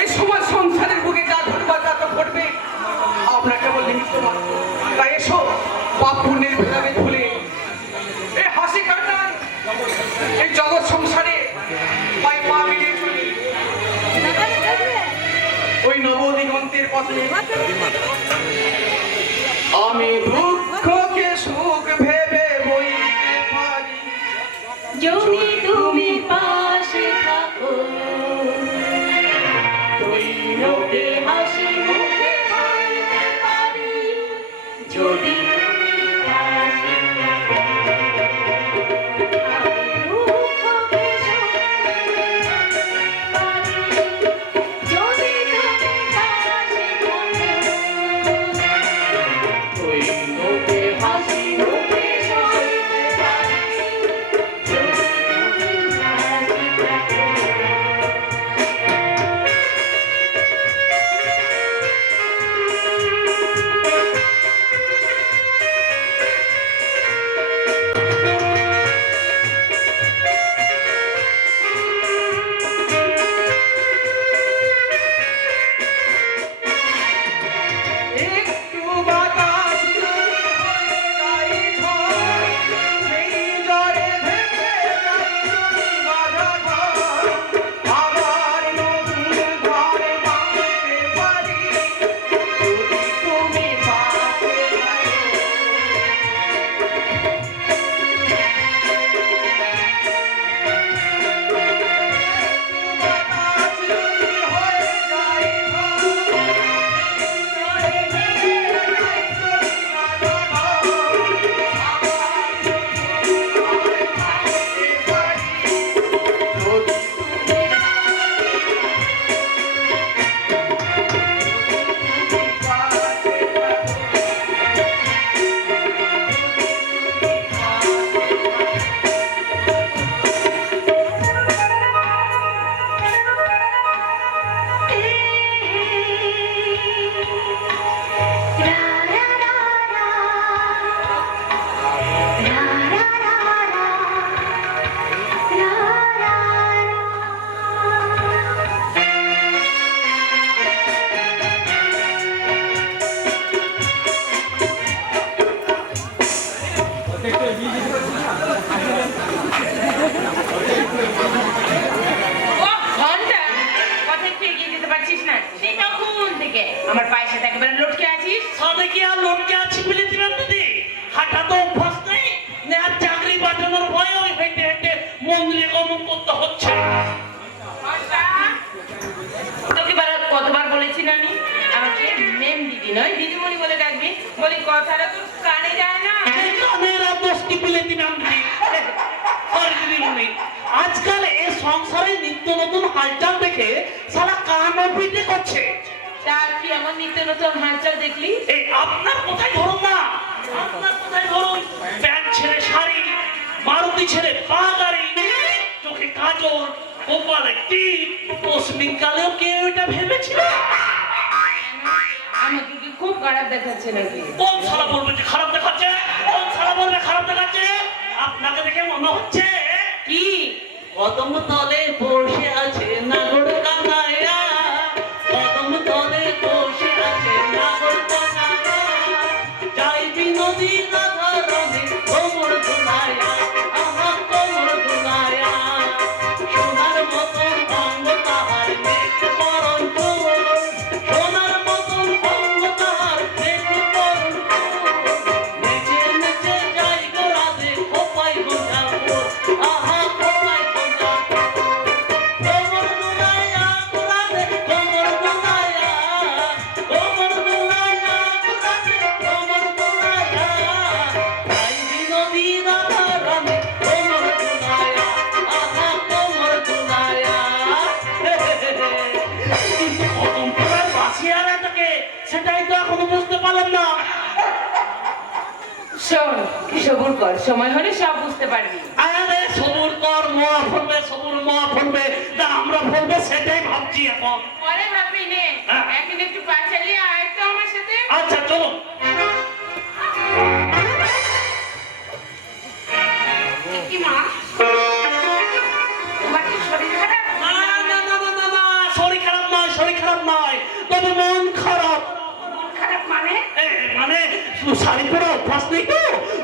এই সময় সংসারের বুকে যা ঘটবার তা তো ঘটবে, আমরা কেবল নিমিত্ত মাত্র। তাই এসো পাপ পুণ্যের ভেদাভেদ ভুলে এই হাসি কান্নার এই জগৎ সংসারে পায়ে পা মিলিয়ে চলি ওই নবদিগন্তের পথে। আমি দুঃখকে সুখ ভেবে বইতে পারি, যদি তুমি পাশে থাকো, লোকে হাসি মুখে বলতে পারি, যদি তুমি পাশে থাকো। আমি দুঃখকে সুখে বলতে পারি, যদি তুমি পাশে থাকো। ওই নয় দিদিমণি বলে ডাকবি, বলি কথাটা তোর কানে যায় না। কানের আর দোষটি বিলেতি নামবি। সরি দিদিমণি, আজকাল এ সংসারে নিত্য নতুন হালচাল দেখে সারা কান পিটে করছে। তা কি আমার নিত্য নতুন হালচাল দেখলি? এই আপনার কোথায় ধরুন না, আপনার কোথায় ধরুন, প্যান্ট ছেড়ে শাড়ি, মারুতি ছেড়ে পা গাড়ি, চোখে কাজল, কপালে টিপ, তসমিন কালেও কেউ এটা ভেবেছিল? আমাকে কি খুব খারাপ দেখাচ্ছে নাকি? কোন সারা বলবে যে খারাপ দেখাচ্ছে? কোন সারা বলবে খারাপ দেখাচ্ছে? আপনাকে দেখে মনে হচ্ছে কি কদম তলে বসে আছে নাগর কানাইয়া, কদম তলে বসে আছে নাগর কানাইয়া, যাই বিনোদী নাগরণে কোমর দোলাইয়া, আমার কোমর দোলাইয়া, সোনার মতন অঙ্গ তাহার মেঘ বরণ তোর, সোনার মতন অঙ্গ তাহার মেঘ বরণ তোর, নেচে নেচে যাই গো রাধে কোপাই গোঝাপুর, আহা কোপাই গোঝাপুর, কোমর দোলাইয়া গো রাধে কোমর দোলাইয়া, কোমর দোলাইয়া গো রাধে কোমর দোলাইয়া, যাই বিনোদী রাধারানী কোমর দোলাইয়া, আহা কোমর দোলাইয়া। কিন্তু কদম তলার বাঁশি আর এটাকে, সেটাই তো এখনো বুঝতে পারলাম না। শোন, সবুর কর, সময় হলে সব বুঝতে পারবি। আরে সবুর কর, মোয়া ফলবে, সবুর মোয়া ফলবে, না আমরা ফলবে সেটাই ভাবছি এখন। পরে ভাববি নে, হ্যাঁ। এখন একটু পা চালিয়ে আয় তো আমার সাথে। আচ্ছা চলো। কি মা, তোমার কি শরীর খারাপ? না না না না না না, শরীর খারাপ নয়, শরীর খারাপ নয়, তবে মন খারাপ। মন খারাপ মানে? মানে শাড়ি পরা অভ্যাস নেই তো,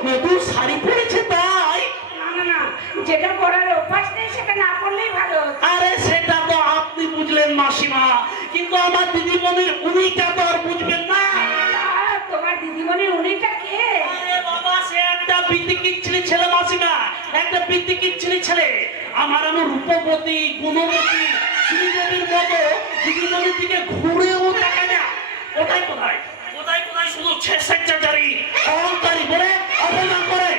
নতুন শাড়ি পরেছে তাই। না না না, যেটা পড়ার অভ্যাস নেই সেটা না পড়লেই ভালো হতো। আরে সেটা তো আপনি বুঝলেন মাসিমা, কিন্তু আমার দিদিমণির উনিটা তো আর বুঝবেন না। তোমার দিদিমণির উনিটা কে? আরে বাবা, সে একটা বিতিকিচ্ছিলি ছেলে মাসিমা, একটা বিতিকিচ্ছিলি ছেলে। আমার এমন রূপবতী গুণবতী শ্রীদেবীর মতো দিদিমণির দিকে ঘুরেও তাকায় না। কোথায় কোথায় কোথায় কোথায় শুধু ছেঁচাচারি অহংকারী বলে অপমান করে।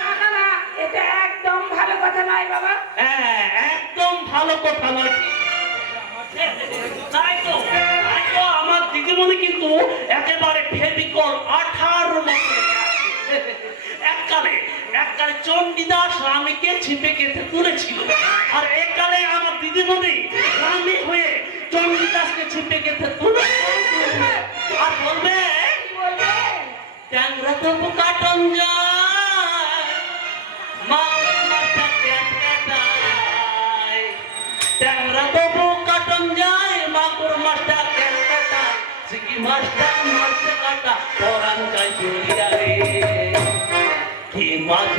না না না, এটা একদম ভালো কথা নয় বাবা। হ্যাঁ, একদম ভালো কথা নয়। তাই তো আমার দিদিমণি কিন্তু একেবারে ফেভিকল 18 মতো এককালে চণ্ডীদাস রানীকে ছিপে কেটে তুলেছিল, আর এককালে আমার দিদিমণি রানী হয়ে চণ্ডীদাসকে ছিপে কেটে তুলে আর বলবে কি বলবে? ট্যাংরা তবু কাটন যায়, মাথা ক্যাটকাটায়, ট্যাংরা তবু কাটন যায়, মাগুর মাছটা ক্যাটকাটায়, সিকি মাছটা মাছ কাটা পরান যায় জড়িয়া রে, কি মাছ